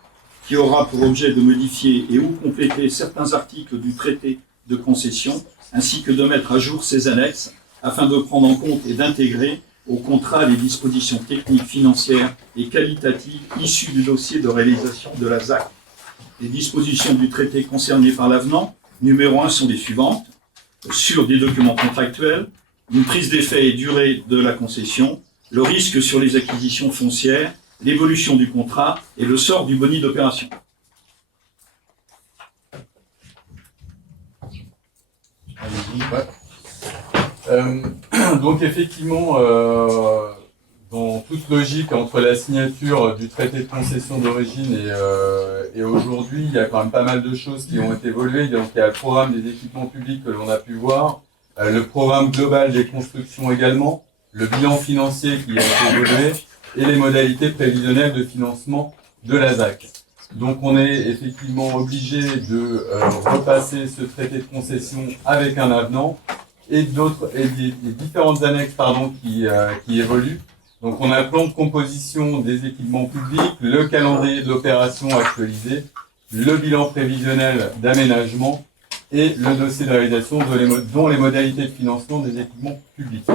qui aura pour objet de modifier et ou compléter certains articles du traité de concession, ainsi que de mettre à jour ses annexes, afin de prendre en compte et d'intégrer au contrat les dispositions techniques, financières et qualitatives issues du dossier de réalisation de la ZAC. Les dispositions du traité concernées par l'avenant, numéro 1, sont les suivantes. Sur des documents contractuels, une prise d'effet et durée de la concession, le risque sur les acquisitions foncières, l'évolution du contrat et le sort du boni d'opération. Donc effectivement, dans toute logique entre la signature du traité de concession d'origine et aujourd'hui, il y a quand même pas mal de choses qui ont été évoluées. Donc il y a le programme des équipements publics que l'on a pu voir, le programme global des constructions également, le bilan financier qui a été évolué et les modalités prévisionnelles de financement de la ZAC. Donc on est effectivement obligé de repasser ce traité de concession avec un avenant et des différentes annexes qui évoluent. Donc on a le plan de composition des équipements publics, le calendrier de l'opération actualisé, le bilan prévisionnel d'aménagement et le dossier de réalisation dont les modalités de financement des équipements publics.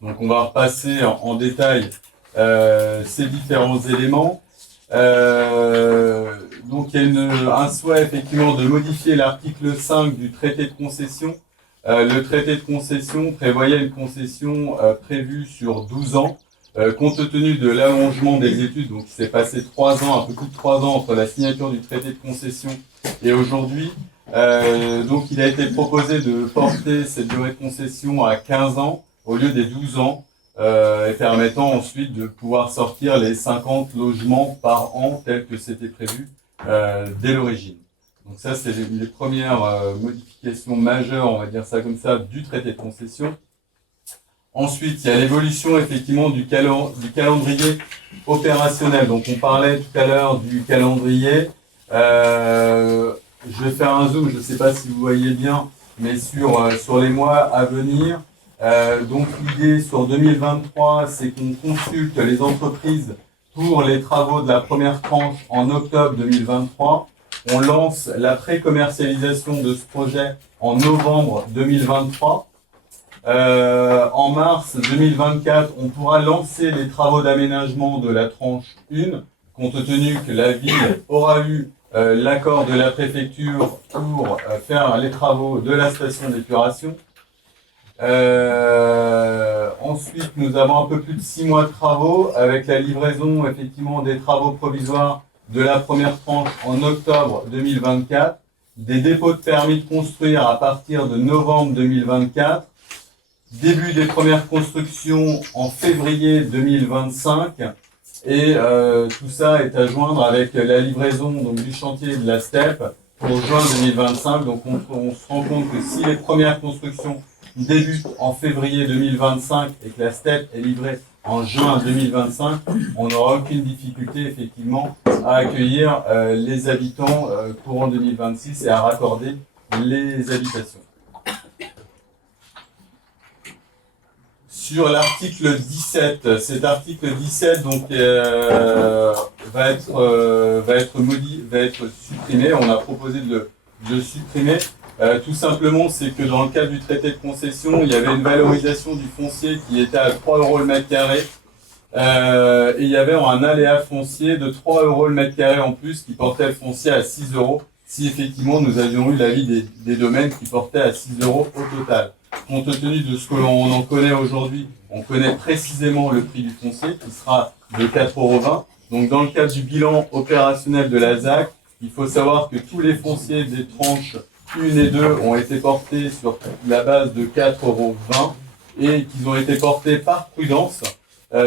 Donc on va repasser en détail ces différents éléments. Donc il y a un souhait effectivement de modifier l'article 5 du traité de concession. Le traité de concession prévoyait une concession prévue sur 12 ans. Compte tenu de l'allongement des études, donc il s'est passé 3 ans, un peu plus de 3 ans entre la signature du traité de concession et aujourd'hui. Donc il a été proposé de porter cette durée de concession à 15 ans au lieu des 12 ans. Et permettant ensuite de pouvoir sortir les 50 logements par an tels que c'était prévu dès l'origine. Donc ça, c'est les premières modifications majeures, on va dire ça comme ça, du traité de concession. Ensuite, il y a l'évolution effectivement du calendrier opérationnel. Donc on parlait tout à l'heure du calendrier. Je vais faire un zoom, je ne sais pas si vous voyez bien, mais sur les mois à venir. Donc l'idée sur 2023, c'est qu'on consulte les entreprises pour les travaux de la première tranche en octobre 2023. On lance la pré-commercialisation de ce projet en novembre 2023. En mars 2024, on pourra lancer les travaux d'aménagement de la tranche 1, compte tenu que la ville aura eu l'accord de la préfecture pour faire les travaux de la station d'épuration. Ensuite, nous avons un peu plus de 6 mois de travaux avec la livraison effectivement des travaux provisoires de la première tranche en octobre 2024 des dépôts de permis de construire à partir de novembre 2024, début des premières constructions en février 2025, et tout ça est à joindre avec la livraison donc, du chantier de la STEP pour juin 2025. Donc on se rend compte que si les premières constructions débutent en février 2025 et que la STEP est livrée en juin 2025, on n'aura aucune difficulté effectivement à accueillir les habitants courant 2026 et à raccorder les habitations. Sur l'article 17, cet article 17 donc va être supprimé. On a proposé de le supprimer. Tout simplement, c'est que dans le cadre du traité de concession, il y avait une valorisation du foncier qui était à 3 € le mètre carré. Et il y avait un aléa foncier de 3 € le mètre carré en plus qui portait le foncier à 6 € si effectivement nous avions eu l'avis des domaines qui portaient à 6 € au total. Compte tenu de ce que l'on en connaît aujourd'hui, on connaît précisément le prix du foncier qui sera de 4,20 €. Donc dans le cadre du bilan opérationnel de la ZAC, il faut savoir que tous les fonciers des tranches 1 et 2 ont été portés sur la base de 4,20 € et qu'ils ont été portés par prudence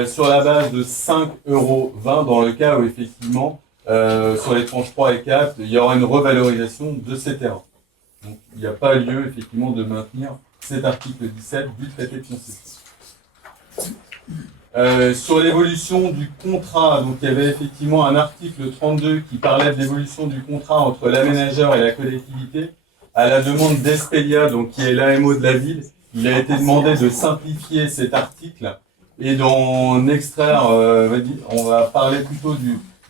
sur la base de 5,20 € dans le cas où effectivement sur les tranches 3 et 4 il y aura une revalorisation de ces terrains. Donc il n'y a pas lieu effectivement de maintenir cet article 17 du traité de concession. Sur l'évolution du contrat, donc il y avait effectivement un article 32 qui parlait de l'évolution du contrat entre l'aménageur et la collectivité. À la demande d'Espelia, donc qui est l'AMO de la ville, il a été demandé de simplifier cet article et d'en extraire, on va parler plutôt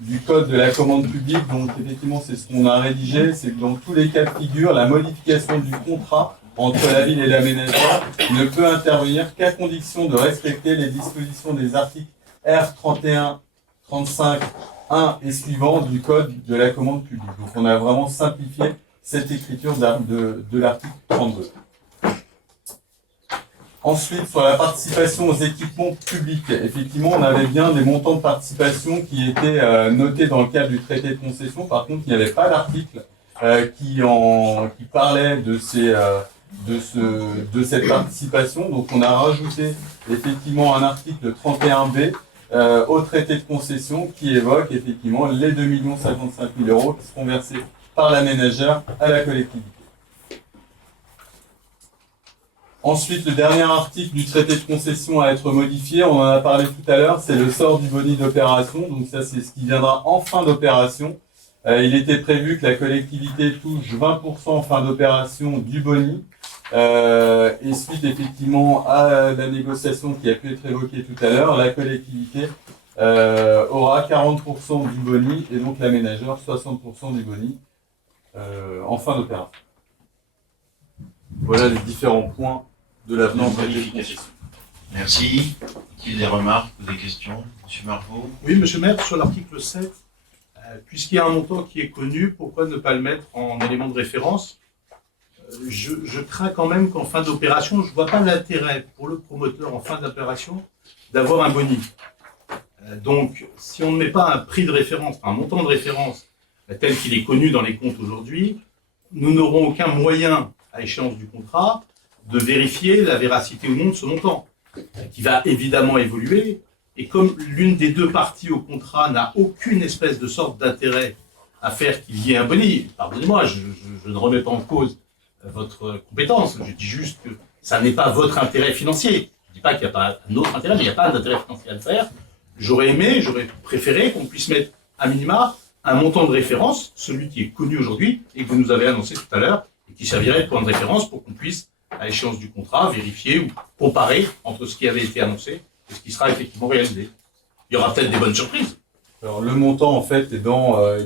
du code de la commande publique. Donc effectivement, c'est ce qu'on a rédigé, c'est que dans tous les cas de figure, la modification du contrat entre la ville et l'aménageur ne peut intervenir qu'à condition de respecter les dispositions des articles R31, 35, 1 et suivants du code de la commande publique. Donc on a vraiment simplifié cette écriture de l'article 32. Ensuite, sur la participation aux équipements publics, effectivement, on avait bien des montants de participation qui étaient notés dans le cadre du traité de concession. Par contre, il n'y avait pas d'article qui parlait de cette participation. Donc, on a rajouté effectivement un article 31B au traité de concession qui évoque effectivement les 2 055 000 € qui seront versés par l'aménageur à la collectivité. Ensuite, le dernier article du traité de concession à être modifié, on en a parlé tout à l'heure, c'est le sort du boni d'opération. Donc ça, c'est ce qui viendra en fin d'opération. Il était prévu que la collectivité touche 20% en fin d'opération du boni. Et suite effectivement à la négociation qui a pu être évoquée tout à l'heure, la collectivité aura 40% du boni et donc l'aménageur 60% du boni en fin d'opération. Voilà les différents points de l'avenant de modification. Merci. Est-il des remarques ou des questions? Monsieur Marvaux. Oui, monsieur le maire, sur l'article 7, puisqu'il y a un montant qui est connu, pourquoi ne pas le mettre en élément de référence? Je crains quand même qu'en fin d'opération, je ne vois pas l'intérêt pour le promoteur en fin d'opération d'avoir un boni. Donc, si on ne met pas un prix de référence, un montant de référence tel qu'il est connu dans les comptes aujourd'hui, nous n'aurons aucun moyen, à échéance du contrat, de vérifier la véracité ou non de ce montant, qui va évidemment évoluer. Et comme l'une des deux parties au contrat n'a aucune espèce de sorte d'intérêt à faire qu'il y ait un boni, pardonnez-moi, je ne remets pas en cause votre compétence, je dis juste que ça n'est pas votre intérêt financier. Je ne dis pas qu'il n'y a pas un autre intérêt, mais il n'y a pas d'intérêt financier à le faire. J'aurais préféré qu'on puisse mettre à minima un montant de référence, celui qui est connu aujourd'hui et que vous nous avez annoncé tout à l'heure, et qui servirait de point de référence pour qu'on puisse, à l'échéance du contrat, vérifier ou comparer entre ce qui avait été annoncé et ce qui sera effectivement réalisé. Il y aura peut-être des bonnes surprises. Alors, le montant, en fait, est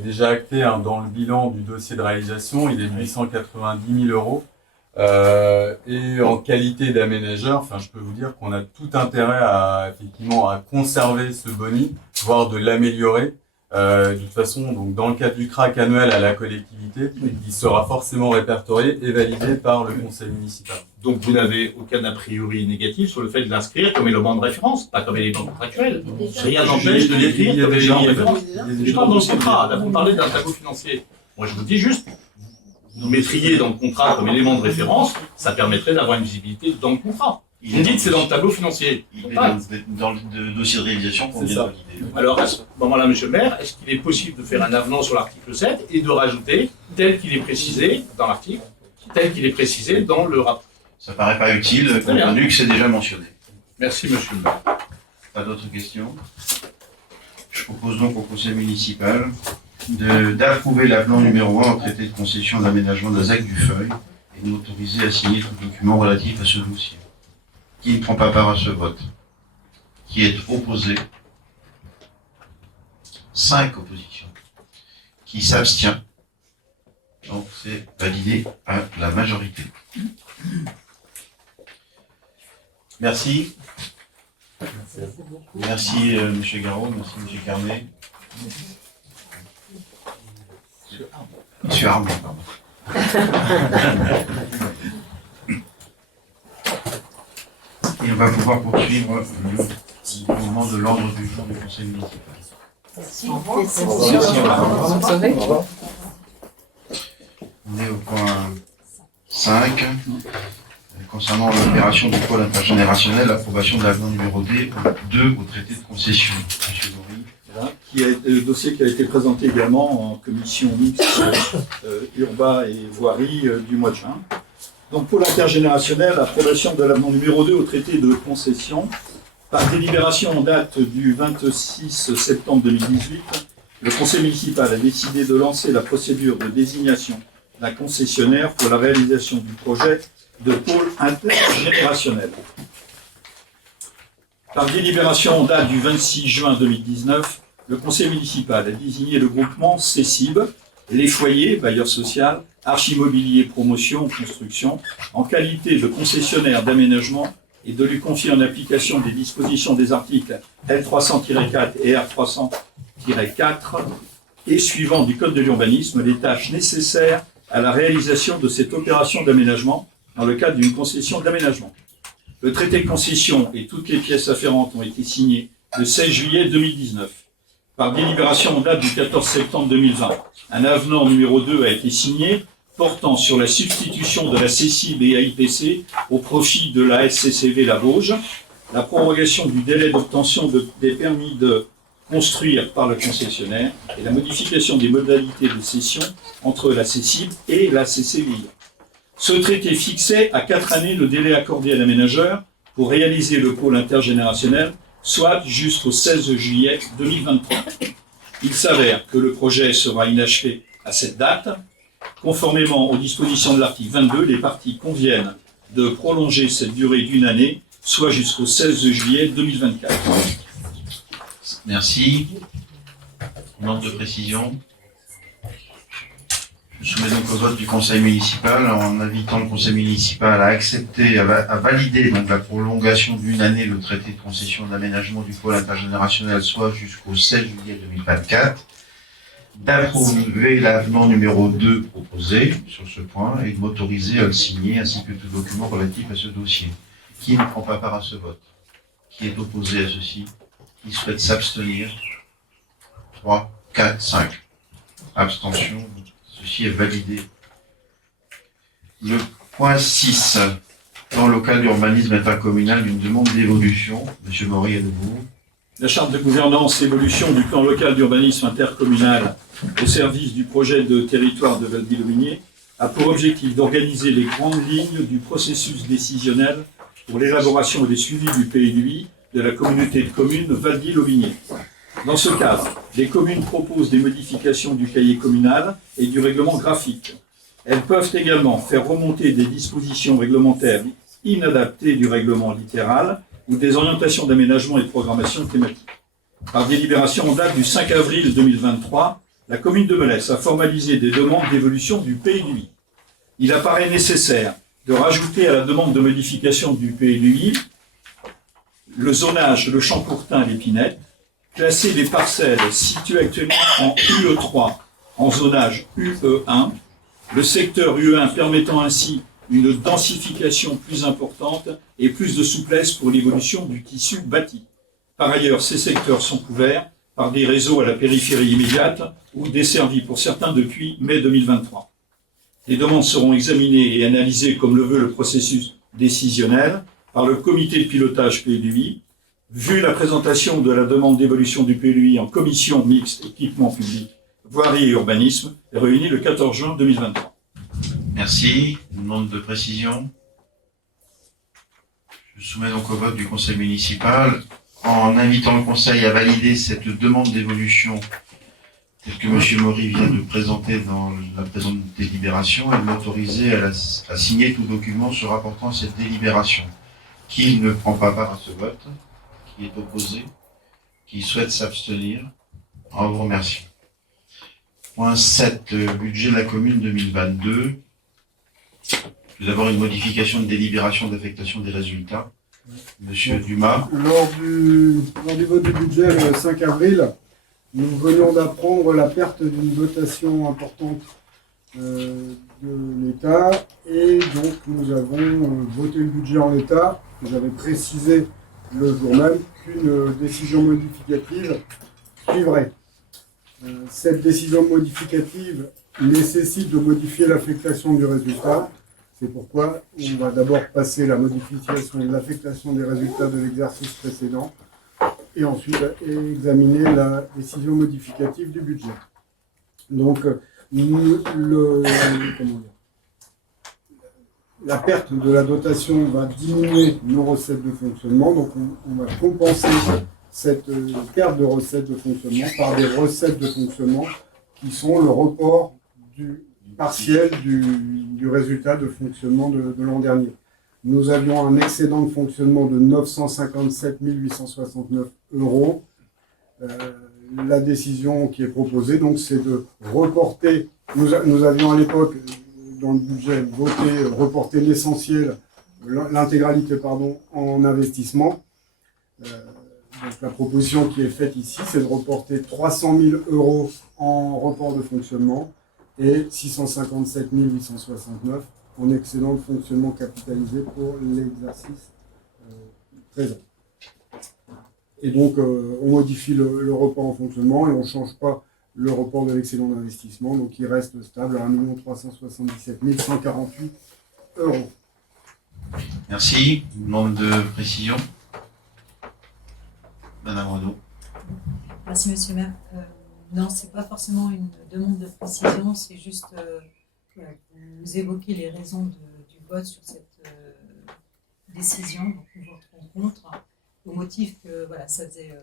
déjà acté dans le bilan du dossier de réalisation. Il est de 890 000 €. Et en qualité d'aménageur, je peux vous dire qu'on a tout intérêt à conserver ce boni, voire de l'améliorer. De toute façon, donc, dans le cadre du CRAC annuel à la collectivité, il sera forcément répertorié et validé par le conseil municipal. Donc vous n'avez aucun a priori négatif sur le fait de l'inscrire comme élément de référence, pas comme élément contractuel. Rien n'empêche de l'écrire comme élément de référence. Je parle dans le contrat, là vous parlez d'un tableau financier. Moi je vous dis juste, vous mettriez dans le contrat comme élément de référence, ça permettrait d'avoir une visibilité dans le contrat. Vous me dites c'est dans le tableau financier. Il est dans le dossier de réalisation qu'on C'est vient ça. de valider. Alors à ce moment-là, monsieur le maire, est-ce qu'il est possible de faire un avenant sur l'article 7 et de rajouter tel qu'il est précisé dans l'article, tel qu'il est précisé dans le rapport? Ça paraît pas utile, compte bien. tenu que c'est déjà mentionné. Merci monsieur le maire. Pas d'autres questions? Je propose donc au conseil municipal d'approuver l'avenant numéro 1 au traité de concession d'aménagement de la ZAC du Feuil et de m'autoriser à signer tout document relatif à ce dossier. Qui ne prend pas part à ce vote? Qui est opposé? 5 oppositions. Qui s'abstient? Donc c'est validé à la majorité. Merci. Merci M. Garot, merci M. Carnet. M. Armand, pardon. Et on va pouvoir poursuivre le mouvement de l'ordre du jour du conseil municipal. Merci. On est au point 5. Concernant l'opération du pôle intergénérationnel, l'approbation de l'avenant numéro 2 au traité de concession. Monsieur Maury. Voilà, le dossier qui a été présenté également en commission mixte urbain et voirie du mois de juin. Donc pôle intergénérationnel, approbation de l'avenant numéro 2 au traité de concession. Par délibération en date du 26 septembre 2018, le conseil municipal a décidé de lancer la procédure de désignation d'un concessionnaire pour la réalisation du projet de pôle intergénérationnel. Par délibération en date du 26 juin 2019, le conseil municipal a désigné le groupement CECIB, les foyers, bailleurs social, Archimmobilier Promotion, Construction, en qualité de concessionnaire d'aménagement et de lui confier en application des dispositions des articles L300-4 et R300-4 et suivant du Code de l'urbanisme les tâches nécessaires à la réalisation de cette opération d'aménagement dans le cadre d'une concession d'aménagement. Le traité de concession et toutes les pièces afférentes ont été signés le 16 juillet 2019. Par délibération en date du 14 septembre 2020, un avenant numéro 2 a été signé portant sur la substitution de la CECIB et AIPC au profit de la SCCV La Vosges, la prorogation du délai d'obtention des permis de construire par le concessionnaire et la modification des modalités de cession entre la CECIB et la CCVI. Ce traité fixait à 4 années le délai accordé à l'aménageur pour réaliser le pôle intergénérationnel, soit jusqu'au 16 juillet 2023. Il s'avère que le projet sera inachevé à cette date. Conformément aux dispositions de l'article 22, les parties conviennent de prolonger cette durée d'une année, soit jusqu'au 16 juillet 2024. Merci. Note de précision. Je soumets donc au vote du conseil municipal en invitant le conseil municipal à accepter, à valider donc la prolongation d'une année le traité de concession d'aménagement du pôle intergénérationnel, soit jusqu'au 16 juillet 2024, d'approuver l'avenant numéro 2 proposé sur ce point et de m'autoriser à le signer ainsi que tout document relatif à ce dossier. Qui ne prend pas part à ce vote? Qui est opposé à ceci? Qui souhaite s'abstenir? 3, 4, 5. Abstention. Ceci est validé. Le point 6. Plan local d'urbanisme intercommunal d'une demande d'évolution. Monsieur Maury, à nouveau. La charte de gouvernance évolution du plan local d'urbanisme intercommunal au service du projet de territoire de Valdy-Lobigné a pour objectif d'organiser les grandes lignes du processus décisionnel pour l'élaboration et le suivi du PLUI de la communauté de communes Valdy-Lobigné. Dans ce cadre, les communes proposent des modifications du cahier communal et du règlement graphique. Elles peuvent également faire remonter des dispositions réglementaires inadaptées du règlement littéral ou des orientations d'aménagement et de programmation thématique. Par délibération en date du 5 avril 2023, la commune de Melès a formalisé des demandes d'évolution du PLUI. Il apparaît nécessaire de rajouter à la demande de modification du PLUI le zonage, le champ courtin, l'épinette, classer les parcelles situées actuellement en UE3 en zonage UE1, le secteur UE1 permettant ainsi une densification plus importante et plus de souplesse pour l'évolution du tissu bâti. Par ailleurs, ces secteurs sont couverts par des réseaux à la périphérie immédiate ou desservis pour certains depuis mai 2023. Les demandes seront examinées et analysées comme le veut le processus décisionnel par le comité de pilotage PLUI. Vu la présentation de la demande d'évolution du PLUI en commission mixte équipement public, voirie et urbanisme, réunie le 14 juin 2023. Merci. Une demande de précision. Je soumets donc au vote du conseil municipal en invitant le conseil à valider cette demande d'évolution telle que M. Maury vient de présenter dans la présente délibération et de l'autoriser à signer tout document se rapportant à cette délibération. Qui ne prend pas part à ce vote? Qui est opposé? Qui souhaite s'abstenir? En vous remercie. Point 7, budget de la commune 2022. Tout d'abord, une modification de délibération d'affectation des résultats. Monsieur Dumas. Lors du vote du budget le 5 avril, nous venions d'apprendre la perte d'une dotation importante de l'État et donc nous avons voté le budget en l'état. J'avais précisé le jour même qu'une décision modificative suivrait. Cette décision modificative nécessite de modifier l'affectation du résultat. C'est pourquoi on va d'abord passer la modification de l'affectation des résultats de l'exercice précédent et ensuite examiner la décision modificative du budget. Donc, la perte de la dotation va diminuer nos recettes de fonctionnement, donc on va compenser cette perte de recettes de fonctionnement par des recettes de fonctionnement qui sont le report partiel du résultat de fonctionnement de l'an dernier. Nous avions un excédent de fonctionnement de 957 869 €. La décision qui est proposée, donc, c'est de reporter. Nous avions à l'époque, dans le budget, voté reporter l'essentiel, l'intégralité, en investissement. Donc, la proposition qui est faite ici, c'est de reporter 300 000 € en report de fonctionnement et 657 869 en excédent de fonctionnement capitalisé pour l'exercice présent. Et donc, on modifie le report en fonctionnement et on ne change pas le report de l'excédent d'investissement, donc il reste stable à 1 377 148 €. Merci. Une demande de précision. Madame Renaud. Merci, monsieur le maire. Non, ce n'est pas forcément une demande de précision, c'est juste vous évoquez les raisons du vote sur cette décision, donc nous voterons contre, au motif que voilà, ça faisait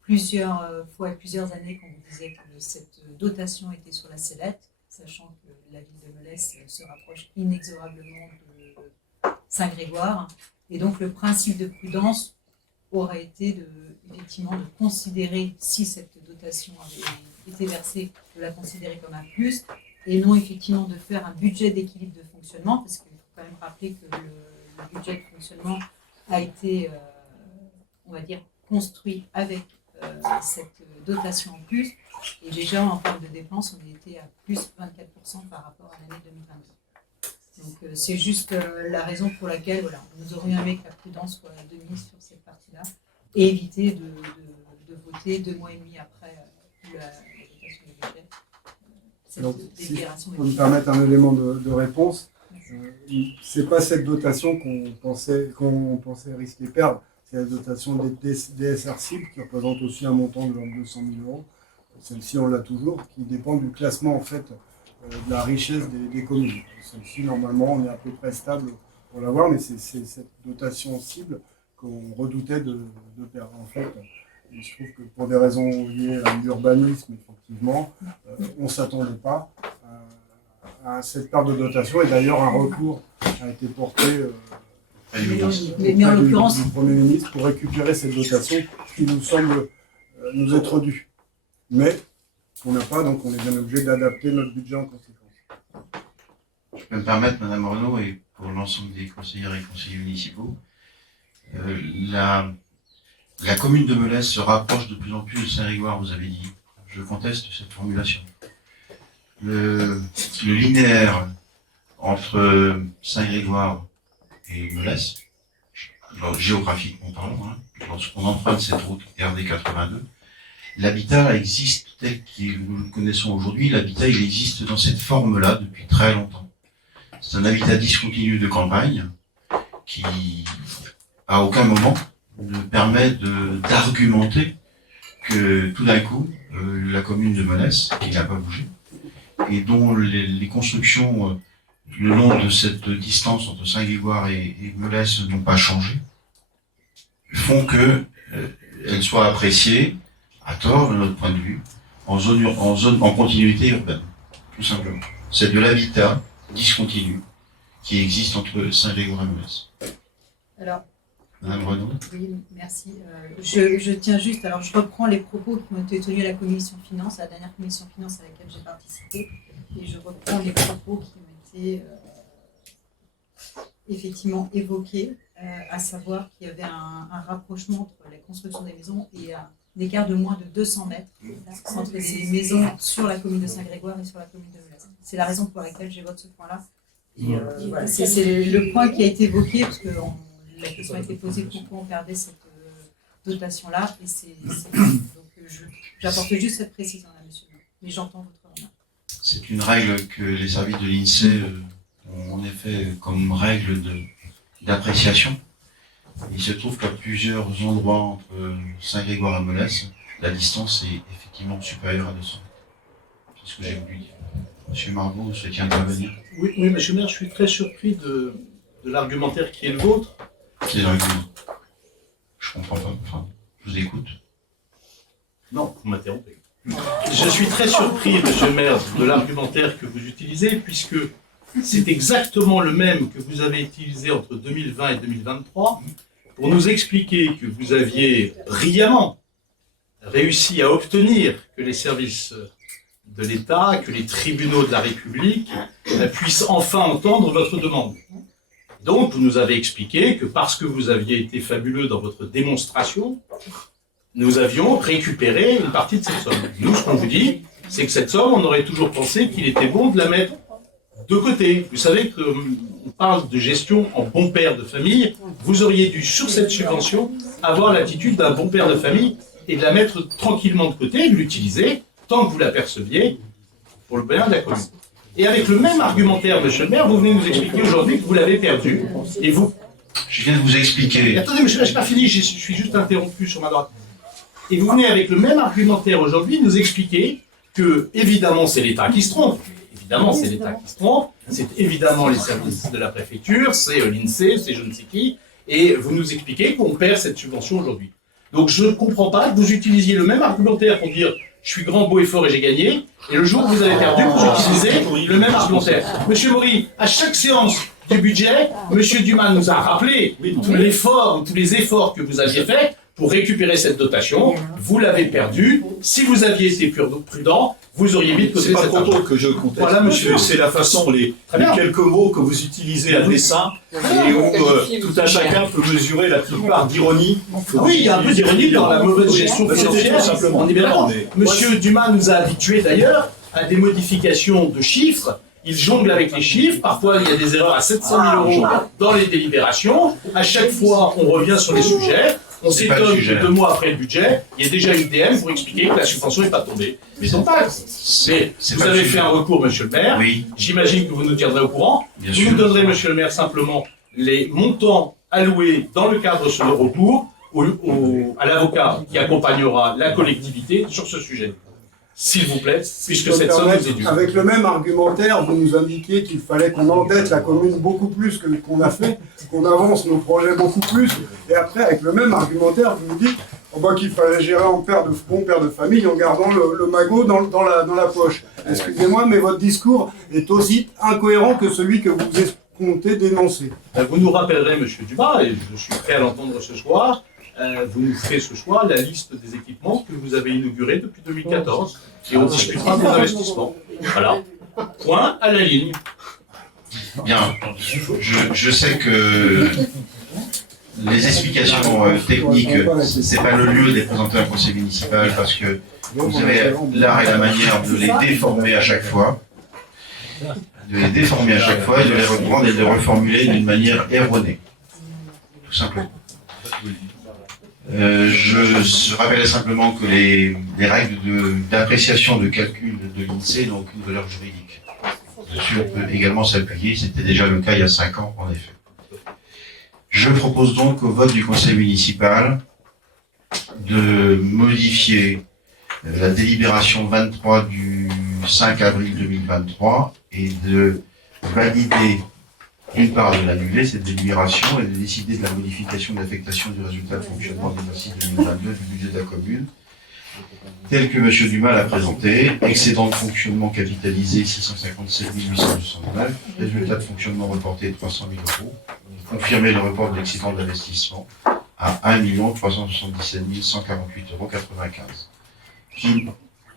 plusieurs fois et plusieurs années qu'on vous disait que cette dotation était sur la sellette, sachant que la ville de Melesse se rapproche inexorablement de Saint-Grégoire. Et donc le principe de prudence aurait été effectivement de considérer, si cette dotation avait été versée, de la considérer comme un plus, et non effectivement de faire un budget d'équilibre de fonctionnement, parce qu'il faut quand même rappeler que le budget de fonctionnement a été, on va dire, construit avec cette dotation en plus, et déjà en termes de dépenses, on était à plus 24% par rapport à l'année 2022. Donc c'est juste la raison pour laquelle voilà, nous aurions aimé que la prudence soit de mise sur cette partie-là, et éviter de voter 2 mois et demi après la dotation du budget. Donc, si on me permettre un élément de réponse, c'est pas cette dotation qu'on pensait risquer de perdre, c'est la dotation des DSR cibles qui représente aussi un montant de l'ordre de 200 000 €. Celle-ci, on l'a toujours, qui dépend du classement en fait de la richesse des communes. Celle-ci, normalement, on est à peu près stable pour l'avoir, mais c'est cette dotation cible qu'on redoutait de perdre. En fait, il se trouve que pour des raisons liées à l'urbanisme, effectivement, on ne s'attendait pas à cette part de dotation, et d'ailleurs un recours a été porté mais en l'occurrence du Premier ministre pour récupérer cette dotation qui nous semble nous être due. Mais on n'a pas, donc on est bien obligé d'adapter notre budget en conséquence. Je peux me permettre, Madame Renaud, et pour l'ensemble des conseillères et conseillers municipaux, la commune de Melesse se rapproche de plus en plus de Saint-Grégoire, vous avez dit. Je conteste cette formulation. Le linéaire entre Saint-Grégoire et Melesse, géographiquement parlant, lorsqu'on emprunte cette route RD 82, L'habitat existe tel que nous le connaissons aujourd'hui. L'habitat, il existe dans cette forme-là depuis très longtemps. C'est un habitat discontinu de campagne qui, à aucun moment, ne permet d'argumenter que tout d'un coup, la commune de Monesse, qui n'a pas bougé, et dont les constructions le long de cette distance entre Saint-Grégoire et Monesse n'ont pas changé, font que elles soient appréciées, à tort de notre point de vue, en continuité urbaine, tout simplement. C'est de l'habitat discontinu qui existe entre Saint-Grégoire et Monesse. Alors, Madame Renaud. oui, merci. Je tiens juste, alors je reprends les propos qui ont été tenus à la commission finance, à la dernière commission finance à laquelle j'ai participé, et je reprends les propos qui ont été effectivement évoqués, à savoir qu'il y avait un rapprochement entre la construction des maisons et un écart de moins de 200 mètres entre les maisons sur la commune de Saint-Grégoire et sur la commune de Monesse. C'est la raison pour laquelle j'évoque ce point-là. Et voilà, c'est le point qui a été évoqué, parce que la question a été posée pourquoi on perdait cette dotation-là, et donc j'apporte juste cette précision-là, monsieur. Mais j'entends votre remarque. C'est une règle que les services de l'INSEE ont en effet comme règle d'appréciation. Il se trouve qu'à plusieurs endroits entre Saint-Grégoire et Monesse, la distance est effectivement supérieure à 200 mètres. C'est ce que j'ai voulu dire. Monsieur Margot, vous souhaitiez intervenir? Oui, monsieur le maire, je suis très surpris de l'argumentaire qui est le vôtre. Quel argument? Je comprends pas. Enfin, je vous écoute. Non, vous m'interrompez. Je suis très surpris, monsieur le maire, de l'argumentaire que vous utilisez, puisque c'est exactement le même que vous avez utilisé entre 2020 et 2023 pour nous expliquer que vous aviez brillamment réussi à obtenir que les services de l'État, que les tribunaux de la République puissent enfin entendre votre demande. Donc, vous nous avez expliqué que parce que vous aviez été fabuleux dans votre démonstration, nous avions récupéré une partie de cette somme. Nous, ce qu'on vous dit, c'est que cette somme, on aurait toujours pensé qu'il était bon de la mettre de côté. Vous savez qu'on parle de gestion en bon père de famille. Vous auriez dû, sur cette subvention, avoir l'attitude d'un bon père de famille et de la mettre tranquillement de côté, de l'utiliser tant que vous l'aperceviez pour le bien de la commune. Et avec le même argumentaire, monsieur le maire, vous venez nous expliquer aujourd'hui que vous l'avez perdu. Et vous... Je viens de vous expliquer. Mais attendez, monsieur le maire, je n'ai pas fini, je suis juste interrompu sur ma droite. Et vous venez avec le même argumentaire aujourd'hui nous expliquer que, évidemment, c'est l'État qui se trompe. Évidemment, c'est l'État qui se trompe. C'est évidemment les services de la préfecture, c'est l'INSEE, c'est je ne sais qui. Et vous nous expliquez qu'on perd cette subvention aujourd'hui. Donc je ne comprends pas que vous utilisiez le même argumentaire pour dire je suis grand, beau et fort et j'ai gagné. Et le jour où vous avez perdu, vous utilisez le même argumentaire. Monsieur Maury, à chaque séance du budget, monsieur Dumas nous a rappelé tous les efforts que vous aviez faits pour récupérer cette dotation. Vous l'avez perdue. Si vous aviez été prudent, vous auriez mis de côté cette cet argent. C'est pas le propos argent. que je conteste. Voilà, monsieur. C'est la façon, les quelques mots que vous utilisez à dessein et où tout un chacun peut mesurer la petite part d'ironie. Oui, il y a un peu d'ironie dans la mauvaise gestion financière. Simplement. On est bien d'accord. Monsieur Dumas nous a habitués d'ailleurs à des modifications de chiffres. Il jongle avec les chiffres. Parfois, il y a des erreurs à 700 000 € dans les délibérations. À chaque fois, on revient sur les sujets. On s'étonne que 2 mois après le budget, il y a déjà une DM pour expliquer que la subvention n'est pas tombée. Mais non pas. Mais vous avez fait un recours, monsieur le maire. Oui. J'imagine que vous nous tiendrez au courant. Bien Vous sûr. nous donnerez, monsieur le maire, simplement les montants alloués dans le cadre de ce recours à l'avocat qui accompagnera la collectivité sur ce sujet. S'il vous plaît, puisque cette somme nous est due. Avec le même argumentaire, vous nous indiquiez qu'il fallait qu'on endette la commune beaucoup plus que qu'on a fait, qu'on avance nos projets beaucoup plus, et après, avec le même argumentaire, vous nous dites qu'il fallait gérer en bon père de famille en gardant le magot dans la poche. Excusez-moi, mais votre discours est aussi incohérent que celui que vous comptez dénoncer. Vous nous rappellerez, monsieur Dumas, et je suis prêt à l'entendre ce soir, vous nous ferez ce soir la liste des équipements que vous avez inaugurés depuis 2014 et on discutera de vos investissements. Voilà. Point à la ligne. Bien. Je sais que les explications techniques, c'est pas le lieu de les présenter à un conseil municipal parce que vous avez l'art et la manière de les déformer à chaque fois. De les déformer à chaque fois et de les reprendre et de les reformuler d'une manière erronée. Tout simplement. Je rappelle simplement que les règles d'appréciation de calcul de l'INSEE n'ont aucune valeur juridique. Dessus, on peut également s'appuyer. C'était déjà le cas il y a 5 ans, en effet. Je propose donc au vote du conseil municipal de modifier la délibération 23 du 5 avril 2023 et de valider, d'une part, de l'annuler, cette délibération, et de décider de la modification de l'affectation du résultat de fonctionnement de l'exercice 2022 du budget de la commune, tel que M. Dumas l'a présenté. Excédent de fonctionnement capitalisé 657 869, résultat de fonctionnement reporté 300 000 €, confirmer le report de l'excédent d'investissement à 1 377 148,95 €. Qui,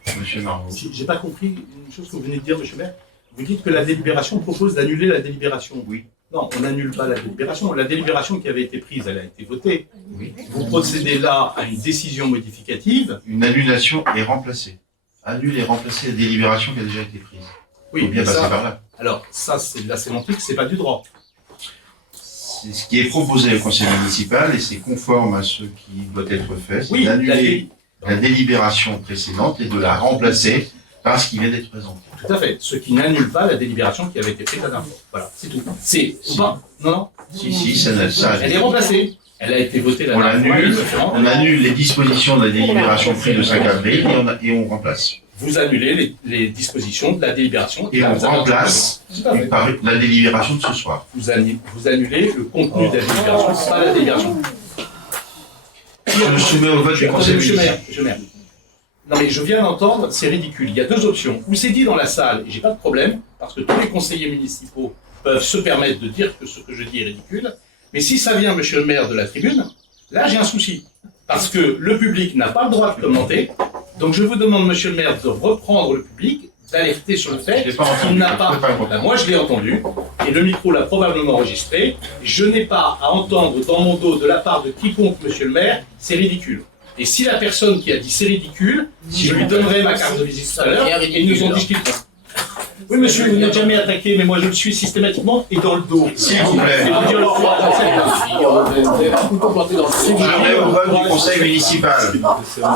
M. Marot? J'ai pas compris une chose que vous venez de dire, monsieur le maire. Vous dites que la délibération propose d'annuler la délibération. Oui. Non, on n'annule pas la délibération. La délibération qui avait été prise, elle a été votée. Oui. Vous procédez là à une décision modificative. Une annulation est remplacée. Annule et remplacer la délibération qui a déjà été prise. Il faut bien passer par là. Alors, ça, c'est de la sémantique, c'est pas du droit. C'est ce qui est proposé au conseil municipal et c'est conforme à ce qui doit être fait. C'est Oui, d'annuler la délibération précédente et de la remplacer par ce qui vient d'être présenté. Tout à fait. Ce qui n'annule pas la délibération qui avait été prise la dernière fois. Voilà, c'est tout. C'est Si. pas. Non, non. Si, ça Elle est remplacée. Elle a été votée la On dernière fois. l'annule, elle est différente. on annule les dispositions de la délibération prise le 5 avril et on remplace. Vous annulez les dispositions de la délibération. Et on remplace Tout à fait. par la délibération de ce soir. Vous annulez le contenu de la délibération, pas la délibération. Je le soumets au vote du conseil Monsieur le maire, municipal. monsieur le maire. Non mais je viens d'entendre, c'est ridicule. Il y a deux options. Ou c'est dit dans la salle, et j'ai pas de problème, parce que tous les conseillers municipaux peuvent se permettre de dire que ce que je dis est ridicule. Mais si ça vient, monsieur le maire, de la tribune, là j'ai un souci. Parce que le public n'a pas le droit de commenter. Donc je vous demande, monsieur le maire, de reprendre le public, d'alerter sur le fait Je l'ai pas entendu. qu'il n'a pas... Je l'ai pas entendu. Ben, moi je l'ai entendu, et le micro l'a probablement enregistré. Je n'ai pas à entendre dans mon dos de la part de quiconque, monsieur le maire, c'est ridicule. Et si la personne qui a dit c'est ridicule, je lui donnerai ma carte de visite tout à l'heure, et nous en discuterons. Oui, monsieur, vous n'êtes jamais attaqué, mais moi je le suis systématiquement et dans le dos. S'il vous plaît. Et vous dire le courage, Je mets au vote du conseil municipal.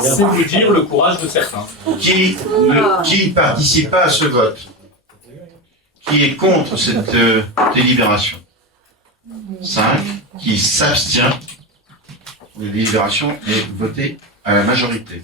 c'est vous dire le courage de certains. Qui ne participe pas à ce vote? Qui est contre cette délibération? 5. Qui s'abstient? La délibération est votée à la majorité.